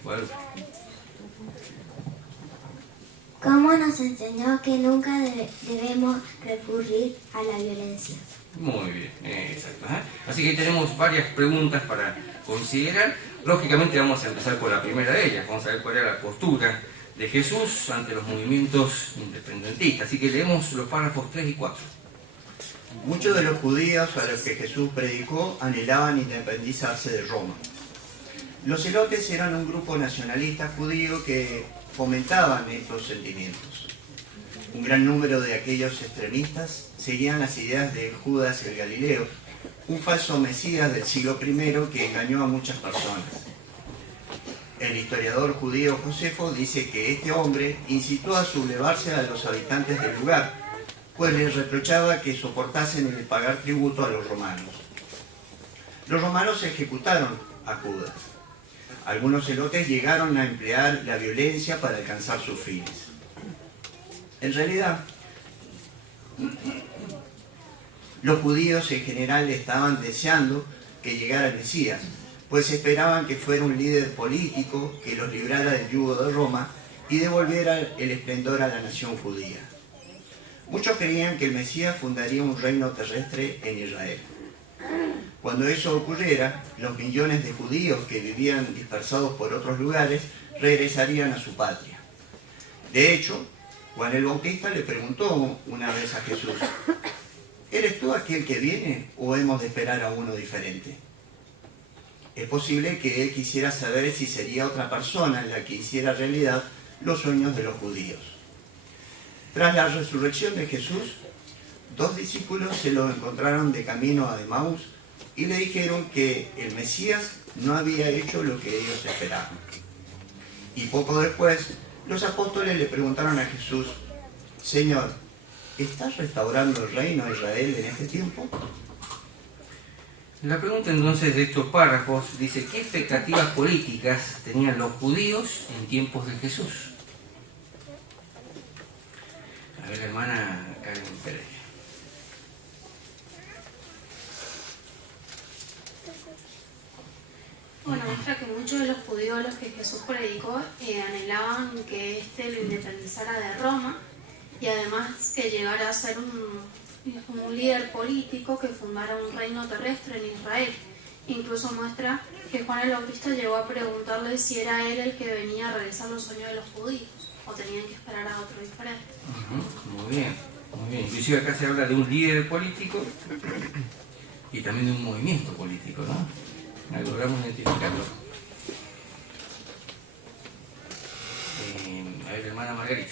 ¿Cómo nos enseñó que nunca debemos recurrir a la violencia? Muy bien, exacto. Así que tenemos varias preguntas para considerar. Lógicamente vamos a empezar por la primera de ellas. Vamos a ver cuál era la postura de Jesús ante los movimientos independentistas. Así que leemos los párrafos 3 y 4. Muchos de los judíos a los que Jesús predicó anhelaban independizarse de Roma. Los celotes eran un grupo nacionalista judío que fomentaban estos sentimientos. Un gran número de aquellos extremistas seguían las ideas de Judas el Galileo, un falso mesías del siglo I que engañó a muchas personas. El historiador judío Josefo dice que este hombre incitó a sublevarse a los habitantes del lugar, pues les reprochaba que soportasen el pagar tributo a los romanos. Los romanos ejecutaron a Judas. Algunos celotes llegaron a emplear la violencia para alcanzar sus fines. En realidad, los judíos en general estaban deseando que llegara el Mesías, pues esperaban que fuera un líder político que los librara del yugo de Roma y devolviera el esplendor a la nación judía. Muchos creían que el Mesías fundaría un reino terrestre en Israel. Cuando eso ocurriera, los millones de judíos que vivían dispersados por otros lugares regresarían a su patria. De hecho, Juan el Bautista le preguntó una vez a Jesús, ¿eres tú aquel que viene o hemos de esperar a uno diferente? Es posible que él quisiera saber si sería otra persona la que hiciera realidad los sueños de los judíos. Tras la resurrección de Jesús, 2 discípulos se lo encontraron de camino a Emaús y le dijeron que el Mesías no había hecho lo que ellos esperaban. Y poco después, los apóstoles le preguntaron a Jesús: Señor, ¿estás restaurando el reino de Israel en este tiempo? La pregunta entonces de estos párrafos dice: ¿qué expectativas políticas tenían los judíos en tiempos de Jesús? A ver, la hermana Karen Pérez. Bueno, muestra que muchos de los judíos a los que Jesús predicó anhelaban que éste lo independizara de Roma y además que llegara a ser un líder político que fundara un reino terrestre en Israel. Incluso muestra que Juan el Bautista llegó a preguntarle si era él el que venía a realizar los sueños de los judíos o tenían que esperar a otro diferente. Muy bien, muy bien. Inclusive acá se habla de un líder político y también de un movimiento político, ¿no? Logramos identificarlo. A ver, hermana Margarita.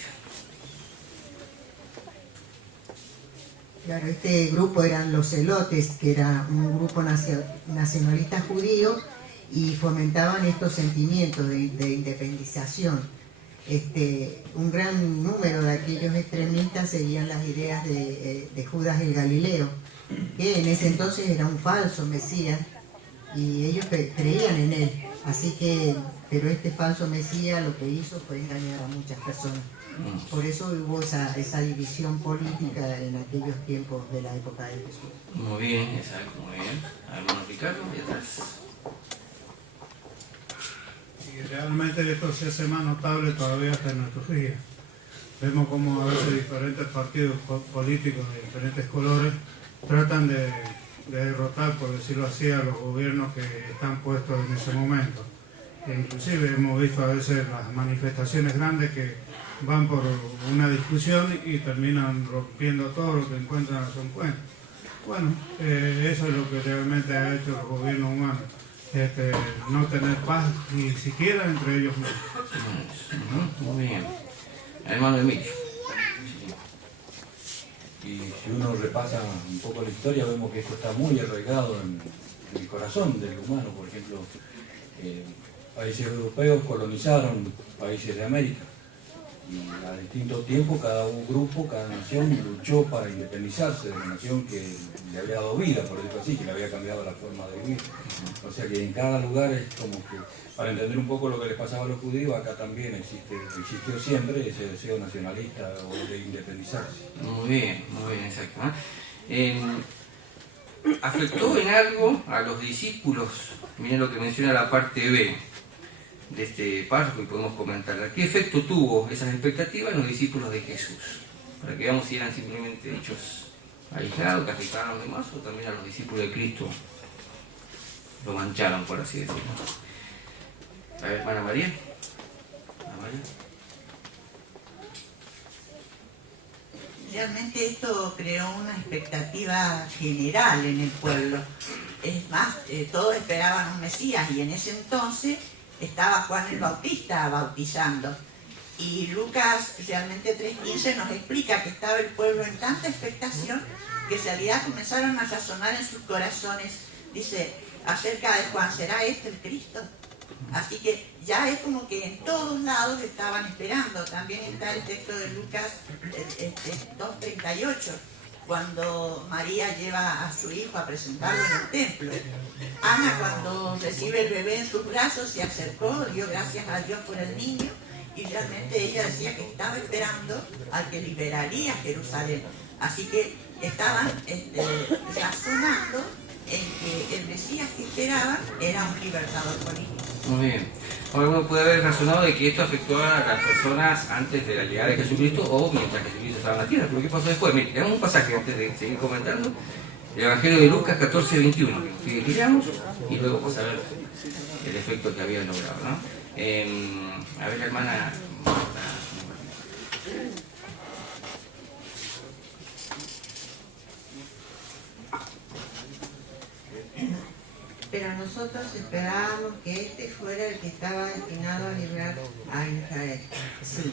Claro, este grupo eran los celotes, que era un grupo nacionalista judío y fomentaban estos sentimientos de independización. Un gran número de aquellos extremistas seguían las ideas de Judas el Galileo, que en ese entonces era un falso Mesías y ellos creían en él. Así que, pero este falso Mesías lo que hizo fue engañar a muchas personas. Por eso hubo esa división política en aquellos tiempos de la época de Jesús. Muy bien, exacto, muy bien. Hermano Ricardo, y atrás. Y realmente esto se hace más notable todavía hasta en nuestros días. Vemos cómo a veces diferentes partidos políticos de diferentes colores tratan de derrotar, por decirlo así, a los gobiernos que están puestos en ese momento. E inclusive hemos visto a veces las manifestaciones grandes que van por una discusión y terminan rompiendo todo lo que encuentran a su encuentro. Bueno, eso es lo que realmente ha hecho los gobiernos humanos, no tener paz ni siquiera entre ellos mismos. Muy bien. Hermano Emilio. Y si uno repasa un poco la historia, vemos que esto está muy arraigado en el corazón del humano. Por ejemplo, países europeos colonizaron países de América. Y a distintos tiempos cada grupo, cada nación luchó para independizarse de una nación que le había dado vida, por decirlo así, que le había cambiado la forma de vivir. O sea que en cada lugar es como que, para entender un poco lo que les pasaba a los judíos, acá también existió siempre ese deseo nacionalista o de independizarse. Muy bien, exacto. ¿Afectó en algo a los discípulos? Miren lo que menciona la parte B de este párrafo y podemos comentarla. ¿Qué efecto tuvo esas expectativas en los discípulos de Jesús? Para que veamos si eran simplemente hechos aislados, que afectaban a los demás, o también a los discípulos de Cristo lo mancharon, por así decirlo. A ver, hermana María. ¿Ana María? Realmente esto creó una expectativa general en el pueblo. Es más, todos esperaban un Mesías y en ese entonces estaba Juan el Bautista bautizando. Y Lucas realmente 3:15 nos explica que estaba el pueblo en tanta expectación que en realidad comenzaron a razonar en sus corazones. Dice, acerca de Juan, ¿será este el Cristo? Así que ya es como que en todos lados estaban esperando. También está el texto de Lucas 2:38, cuando María lleva a su hijo a presentarlo en el templo. Ana, cuando recibe el bebé en sus brazos, se acercó, dio gracias a Dios por el niño, y realmente ella decía que estaba esperando al que liberaría Jerusalén. Así que estaban razonando en que el Mesías que esperaban era un libertador político. Muy bien. Ahora uno puede haber razonado de que esto afectó a las personas antes de la llegada de Jesucristo o mientras Jesucristo estaba en la tierra. Pero ¿qué pasó después? Miren, tenemos un pasaje antes de seguir comentando. El Evangelio de Lucas 14:21. Que leamos y luego vamos a ver el efecto que había logrado, ¿no? A ver, la hermana. pero nosotros esperábamos que este fuera el que estaba destinado a librar a Israel. Sí,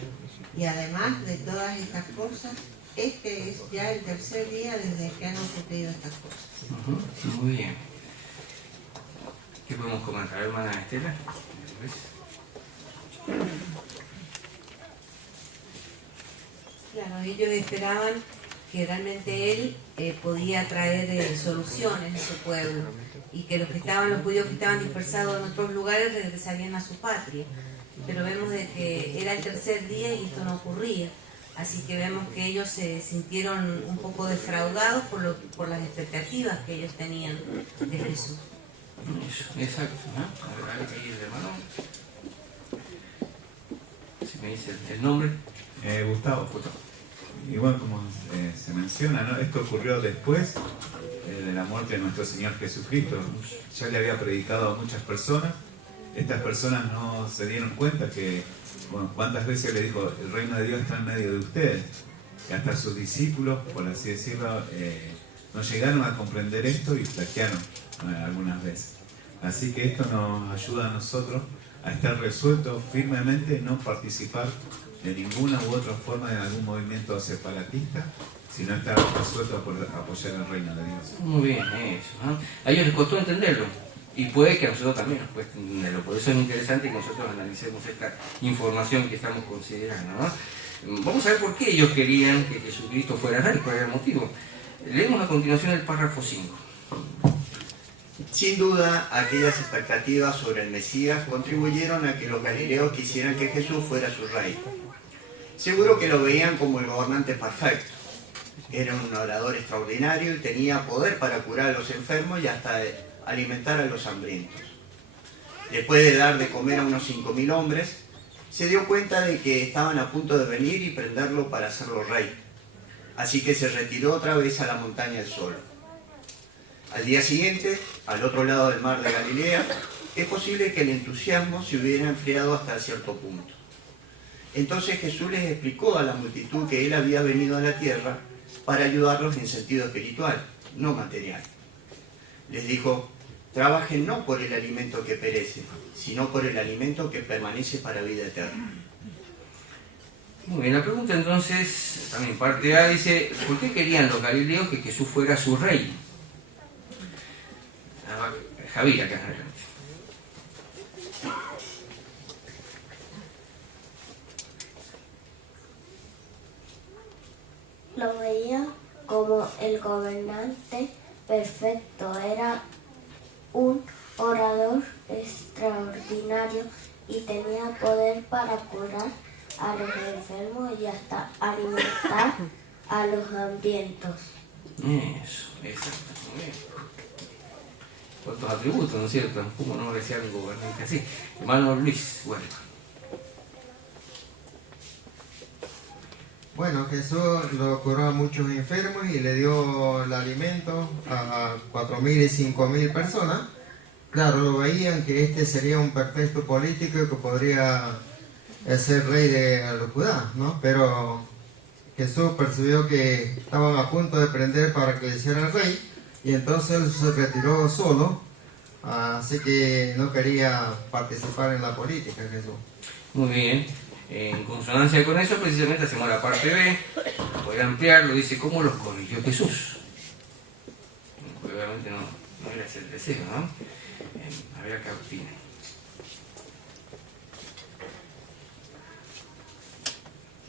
y además de todas estas cosas, este es ya el tercer día desde que han ocurrido estas cosas. Muy bien. ¿Qué podemos comentar, hermana Estela? Claro, ellos esperaban que realmente él podía traer soluciones a su pueblo y que los judíos que estaban dispersados en otros lugares regresarían a su patria. Pero vemos de que era el tercer día y esto no ocurría. Así que vemos que ellos se sintieron un poco defraudados por las expectativas que ellos tenían de Jesús. Exacto, ¿no? A ver, ahí el hermano. Si me dice el nombre. Gustavo. Y bueno, como se menciona, ¿no? Esto ocurrió después de la muerte de nuestro Señor Jesucristo. Ya le había predicado a muchas personas. Estas personas no se dieron cuenta que, bueno, cuántas veces le dijo, el reino de Dios está en medio de ustedes. Y hasta sus discípulos, por así decirlo, no llegaron a comprender esto y flaquearon algunas veces. Así que esto nos ayuda a nosotros a estar resueltos firmemente, no participar de ninguna u otra forma de algún movimiento separatista, sino estar resueltos por apoyar el reino de Dios. Muy bien, eso, ¿no? A ellos les costó entenderlo. Y puede que a nosotros también nos cueste entenderlo. Por eso es interesante que nosotros analicemos esta información que estamos considerando, ¿no? Vamos a ver por qué ellos querían que Jesucristo fuera rey, cuál era el motivo. Leemos a continuación el párrafo 5. Sin duda, aquellas expectativas sobre el Mesías contribuyeron a que los galileos quisieran que Jesús fuera su rey. Seguro que lo veían como el gobernante perfecto. Era un orador extraordinario y tenía poder para curar a los enfermos y hasta alimentar a los hambrientos. Después de dar de comer a unos 5.000 hombres, se dio cuenta de que estaban a punto de venir y prenderlo para hacerlo rey. Así que se retiró otra vez a la montaña del Sol. Al día siguiente, al otro lado del mar de Galilea, es posible que el entusiasmo se hubiera enfriado hasta cierto punto. Entonces Jesús les explicó a la multitud que Él había venido a la tierra para ayudarlos en sentido espiritual, no material. Les dijo, trabajen no por el alimento que perece, sino por el alimento que permanece para vida eterna. Muy bien, la pregunta entonces, también parte A, dice, ¿por qué querían los galileos que Jesús fuera su rey? Javier, acá adelante. Lo veía como el gobernante perfecto, era un orador extraordinario y tenía poder para curar a los enfermos y hasta alimentar a los hambrientos. Eso, exacto, muy bien. Cuántos atributos, ¿no es cierto? ¿Cómo no desear un gobernante así? Hermano Luis, bueno. Bueno, Jesús lo curó a muchos enfermos y le dio el alimento a 4.000 y 5.000 personas. Claro, lo veían que este sería un pretexto político que podría ser rey de los judíos, ¿no? Pero Jesús percibió que estaban a punto de prender para que le hicieran rey y entonces él se retiró solo, así que no quería participar en la política Jesús. Muy bien. En consonancia con eso, precisamente hacemos la parte B, poder ampliarlo, dice, ¿cómo los corrigió Jesús? Obviamente no era ese el deseo, ¿no? A ver acá opina.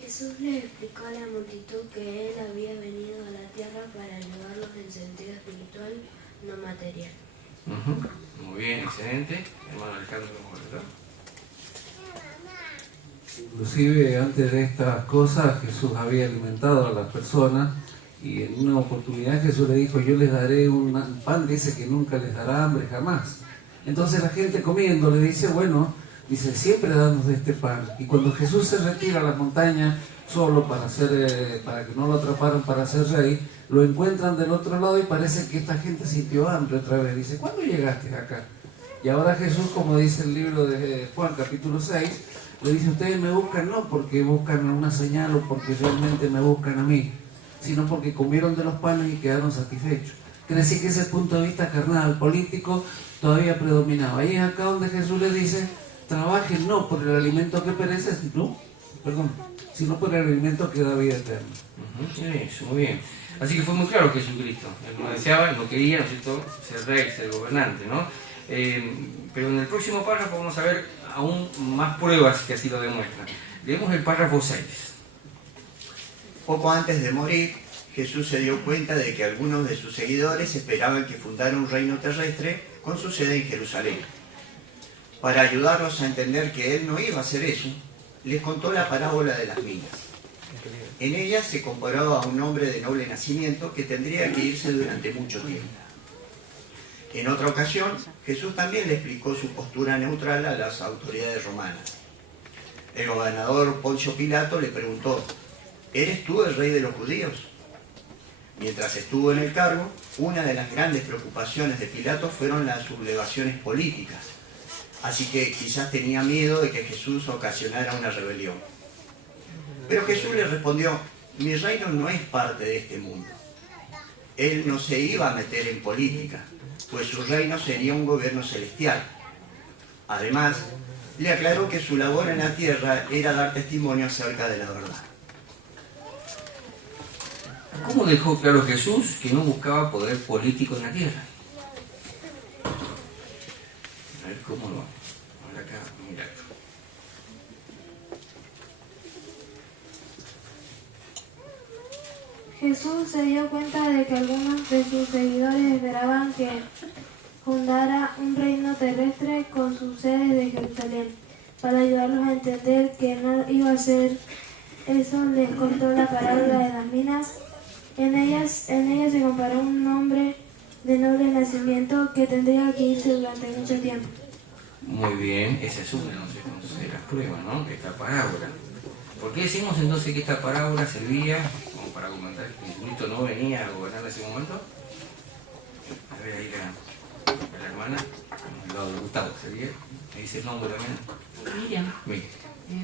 Jesús le explicó a la multitud que él había venido a la tierra para ayudarlos en sentido espiritual, no material. Muy bien, excelente. Hermano Alejandro, ¿verdad? Inclusive antes de estas cosas Jesús había alimentado a las personas y en una oportunidad Jesús le dijo, yo les daré un pan, dice que nunca les dará hambre jamás. Entonces la gente comiendo le dice, bueno, dice, siempre danos de este pan. Y cuando Jesús se retira a la montaña solo para que no lo atraparan para ser rey, lo encuentran del otro lado y parece que esta gente sintió hambre otra vez. Dice, ¿cuándo llegaste acá? Y ahora Jesús, como dice el libro de Juan capítulo 6, le dice, ustedes me buscan no porque buscan una señal o porque realmente me buscan a mí, sino porque comieron de los panes y quedaron satisfechos. Quiere decir que ese punto de vista carnal, político, todavía predominaba. Y es acá donde Jesús le dice, trabajen no por el alimento que perece, sino por el alimento que da vida eterna. Eso, muy bien. Así que fue muy claro Jesucristo. Él no deseaba, no quería, ¿no es cierto?, ser rey, ser gobernante, ¿no? Pero en el próximo párrafo vamos a ver aún más pruebas que así lo demuestran. Leemos el párrafo 6. Poco antes de morir, Jesús se dio cuenta de que algunos de sus seguidores esperaban que fundara un reino terrestre con su sede en Jerusalén. Para ayudarlos a entender que él no iba a hacer eso, les contó la parábola de las minas. En ella se comparó a un hombre de noble nacimiento que tendría que irse durante mucho tiempo. En otra ocasión, Jesús también le explicó su postura neutral a las autoridades romanas. El gobernador Poncio Pilato le preguntó, ¿eres tú el rey de los judíos? Mientras estuvo en el cargo, una de las grandes preocupaciones de Pilato fueron las sublevaciones políticas. Así que quizás tenía miedo de que Jesús ocasionara una rebelión. Pero Jesús le respondió, mi reino no es parte de este mundo. Él no se iba a meter en política, pues su reino sería un gobierno celestial. Además, le aclaró que su labor en la tierra era dar testimonio acerca de la verdad. ¿Cómo dejó claro Jesús que no buscaba poder político en la tierra? A ver cómo lo vamos. Ahora acá, mirad. Jesús se dio cuenta de que algunos de sus seguidores esperaban que fundara un reino terrestre con su sede de Jerusalén. Para ayudarlos a entender que no iba a hacer eso, les contó la parábola de las minas. En ella se comparó un hombre de noble nacimiento que tendría que irse durante mucho tiempo. Muy bien, esa es una de las pruebas, ¿no? Esta parábola. ¿Por qué decimos entonces que esta parábola servía como para argumentar que Jesucristo no venía a gobernar en ese momento? A ver ahí la hermana, al lado de Gustavo, ¿sería? Me dice el nombre también. Miriam. Miriam.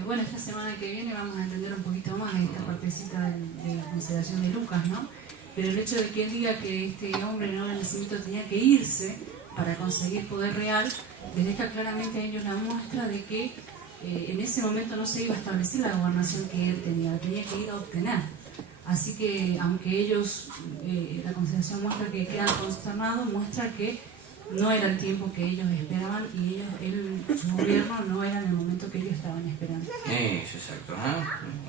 Bueno, esta semana que viene vamos a entender un poquito más esta partecita de la consideración de Lucas, ¿no? Pero el hecho de que él diga que este hombre de noble nacimiento tenía que irse para conseguir poder real, les deja claramente a ellos la muestra de que en ese momento no se iba a establecer la gobernación que él tenía que ir a obtener. Así que, aunque ellos, la consideración muestra que quedan consternados, muestra que no era el tiempo que ellos esperaban y su gobierno no era en el momento que ellos estaban esperando. Eso, exacto.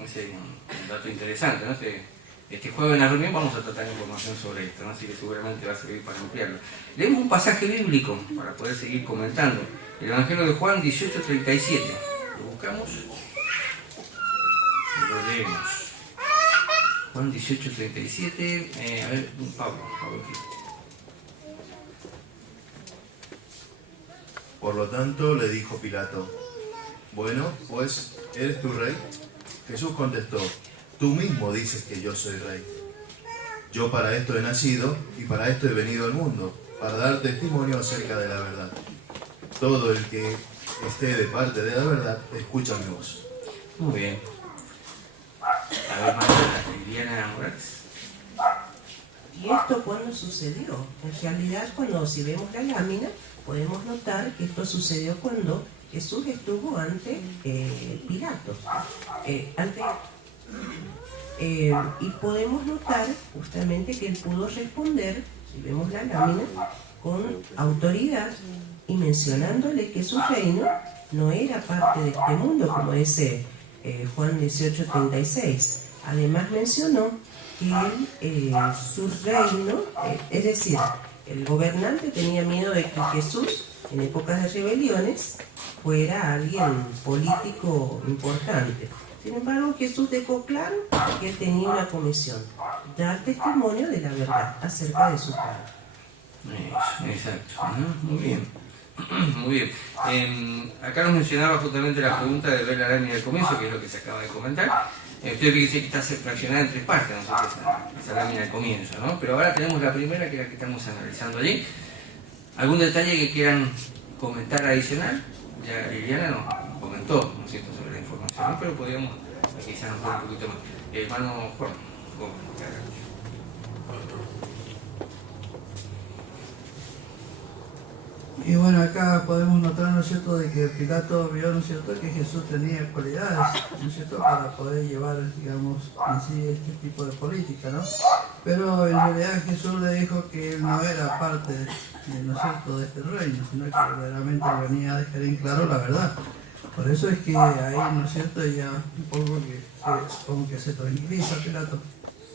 Ese es un dato interesante, ¿no? Este jueves en la reunión vamos a tratar información sobre esto, ¿no? Así que seguramente va a servir para ampliarlo. Leemos un pasaje bíblico para poder seguir comentando. El Evangelio de Juan 18:37. ¿Lo buscamos? Lo leemos. Juan 18:37. A ver, Pablo aquí. Por lo tanto, le dijo Pilato, bueno, pues, ¿eres tu rey? Jesús contestó, tú mismo dices que yo soy rey. Yo para esto he nacido y para esto he venido al mundo, para dar testimonio acerca de la verdad. Todo el que esté de parte de la verdad, escucha mi voz. Muy bien. A ver, hermana Liliana Morales. ¿Y esto cuándo sucedió? En realidad, si vemos la lámina, podemos notar que esto sucedió cuando Jesús estuvo ante Pilato. Y podemos notar justamente que él pudo responder, si vemos la lámina, con autoridad y mencionándole que su reino no era parte de este mundo, como dice Juan 18:36. Además mencionó que su reino, es decir, el gobernante tenía miedo de que Jesús, en épocas de rebeliones, fuera alguien político importante. Sin embargo, Jesús dejó claro que él tenía una comisión, dar testimonio de la verdad acerca de su Padre. Exacto. Muy bien. Muy bien. Acá nos mencionaba justamente la pregunta de ver la lámina del comienzo, que es lo que se acaba de comentar. Usted dice que está fraccionada en 3 partes, ¿no? Esa lámina del comienzo, ¿no? Pero ahora tenemos la primera, que es la que estamos analizando allí. ¿Algún detalle que quieran comentar adicional? Ya Liliana nos comentó, ¿no es cierto?, sobre la información, ¿no? Pero podríamos quizás ampliar un poquito más. Hermano Juan, Y bueno, acá podemos notar, ¿no es cierto?, de que Pilato vio, ¿no es cierto?, que Jesús tenía cualidades, ¿no es cierto?, para poder llevar, digamos, en sí este tipo de política, ¿no? Pero en realidad Jesús le dijo que él no era parte, ¿no es cierto?, de este reino, sino que verdaderamente venía a dejar en claro la verdad. Por eso es que ahí, ¿no es cierto?, ya un poco como que se tranquiliza Pilato,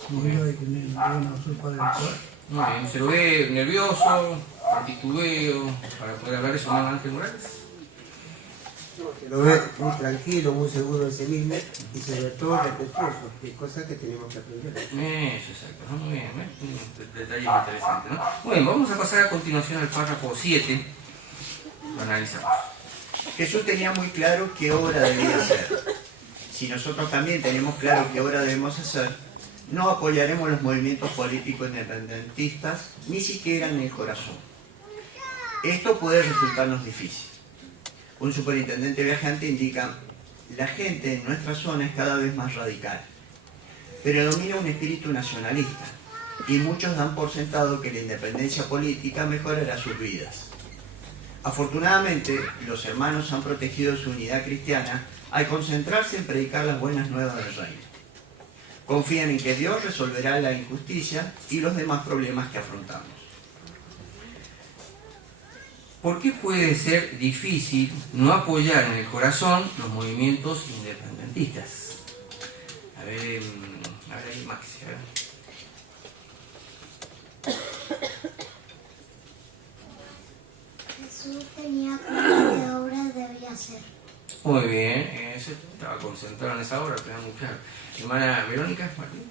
debido de que no iban a usurpar el poder. Muy bien, se lo ve nervioso, con titubeo, para poder hablar eso, ¿no, Ángel Morales? Se lo ve muy tranquilo, muy seguro de sí mismo y sobre todo respetuoso, que es cosa que tenemos que aprender. Eso, exacto, ¿no? Muy bien, un detalle muy interesante, ¿no? Muy bien, vamos a pasar a continuación al párrafo 7, lo analizamos. Jesús tenía muy claro qué obra debía hacer. Si nosotros también tenemos claro qué obra debemos hacer, no apoyaremos los movimientos políticos independentistas, ni siquiera en el corazón. Esto puede resultarnos difícil. Un superintendente viajante indica, la gente en nuestra zona es cada vez más radical, pero domina un espíritu nacionalista, y muchos dan por sentado que la independencia política mejorará sus vidas. Afortunadamente, los hermanos han protegido su unidad cristiana al concentrarse en predicar las buenas nuevas del reino. Confían en que Dios resolverá la injusticia y los demás problemas que afrontamos. ¿Por qué puede ser difícil no apoyar en el corazón los movimientos independentistas? A ver ahí Maxi, a ver. Jesús tenía claro qué obra debía hacer. Muy bien, estaba concentrado en esa obra, tenía muy claro. Hermana Verónica Martínez.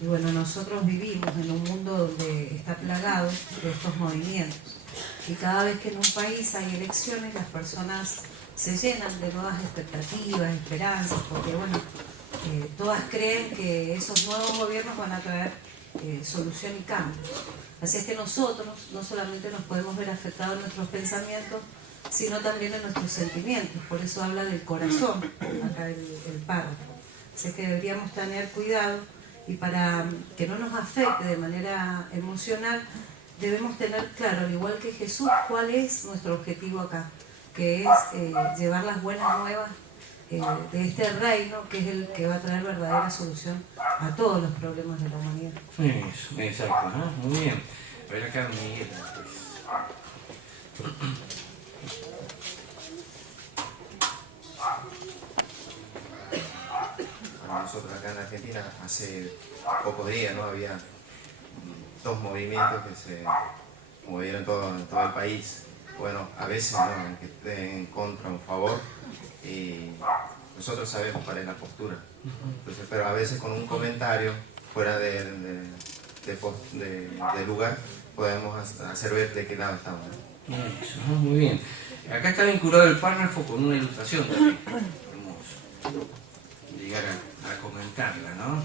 Y bueno, nosotros vivimos en un mundo donde está plagado de estos movimientos. Y cada vez que en un país hay elecciones, las personas se llenan de nuevas expectativas, esperanzas, porque bueno, todas creen que esos nuevos gobiernos van a traer solución y cambios. Así es que nosotros no solamente nos podemos ver afectados en nuestros pensamientos, sino también en nuestros sentimientos. Por eso habla del corazón, acá el párrafo. Así que deberíamos tener cuidado y para que no nos afecte de manera emocional, debemos tener claro, al igual que Jesús, cuál es nuestro objetivo acá, que es llevar las buenas nuevas de este reino, que es el que va a traer verdadera solución a todos los problemas de la humanidad. Eso, exacto, ¿no? Muy bien. A ver acá, Miguel. Bueno, nosotros acá en Argentina hace pocos días, ¿no? Había dos movimientos que se movieron en todo el país. Bueno, a veces, ¿no?, que esté en contra o en favor, y nosotros sabemos cuál es la postura. Entonces, pero a veces con un comentario fuera de lugar podemos hacer ver de qué lado estamos, ¿no? Eso, muy bien. Acá está vinculado el párrafo con una ilustración también. Podemos llegar a comentarla, ¿no?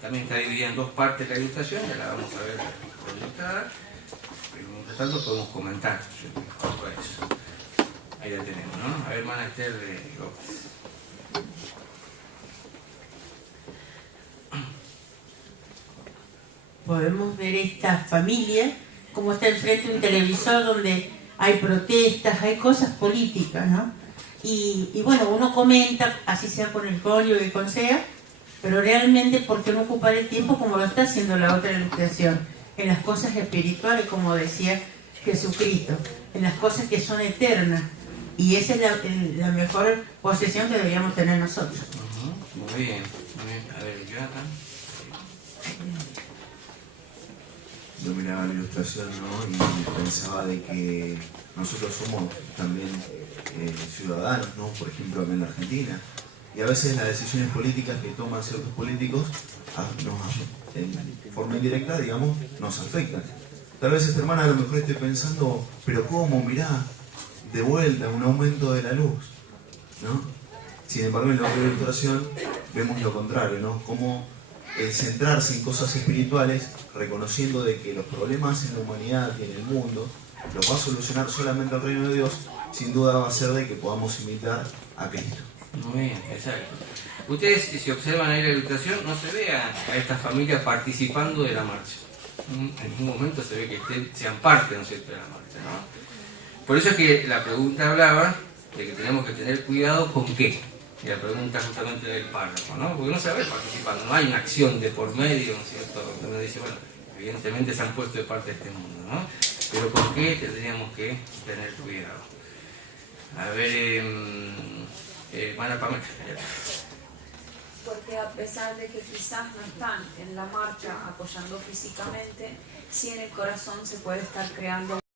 También está dividida en dos partes la ilustración, ya la vamos a ver proyectada. Pero mientras tanto podemos comentar un poco eso. Ahí la tenemos, ¿no? A ver, hermana Esther López. Podemos ver esta familia como está enfrente de un televisor donde hay protestas, hay cosas políticas, ¿no? Y bueno, uno comenta, así sea con el folio y con sea, pero realmente ¿por qué no ocupar el tiempo como lo está haciendo la otra ilustración? En las cosas espirituales, como decía Jesucristo, en las cosas que son eternas. Y esa es la mejor posesión que deberíamos tener nosotros. Muy bien, muy bien. A ver, Jonathan. Yo miraba la ilustración, ¿no?, y pensaba de que nosotros somos también ciudadanos, ¿no?, por ejemplo acá en la Argentina, y a veces las decisiones políticas que toman ciertos políticos en forma indirecta, digamos, nos afectan. Tal vez esta hermana a lo mejor esté pensando, pero ¿cómo? Mirá, de vuelta un aumento de la luz, ¿no? Sin embargo, en la otra ilustración vemos lo contrario, ¿no? Como el centrarse en cosas espirituales, reconociendo de que los problemas en la humanidad y en el mundo los va a solucionar solamente el reino de Dios, sin duda va a ser de que podamos imitar a Cristo. Muy bien, exacto. Ustedes, si observan ahí la ilustración, no se ve a esta familia participando de la marcha. en ningún momento se ve que sean parte, ¿no es cierto?, de la marcha, ¿no? Por eso es que la pregunta hablaba de que tenemos que tener cuidado con qué. Y la pregunta justamente del párrafo, ¿no? Porque no se va a ver participando, no hay una acción de por medio, ¿no es cierto? Uno dice, bueno, evidentemente se han puesto de parte de este mundo, ¿no? Pero con qué tendríamos que tener cuidado. A ver, Ana Pamela. Porque a pesar de que quizás no están en la marcha apoyando físicamente, sí en el corazón se puede estar creando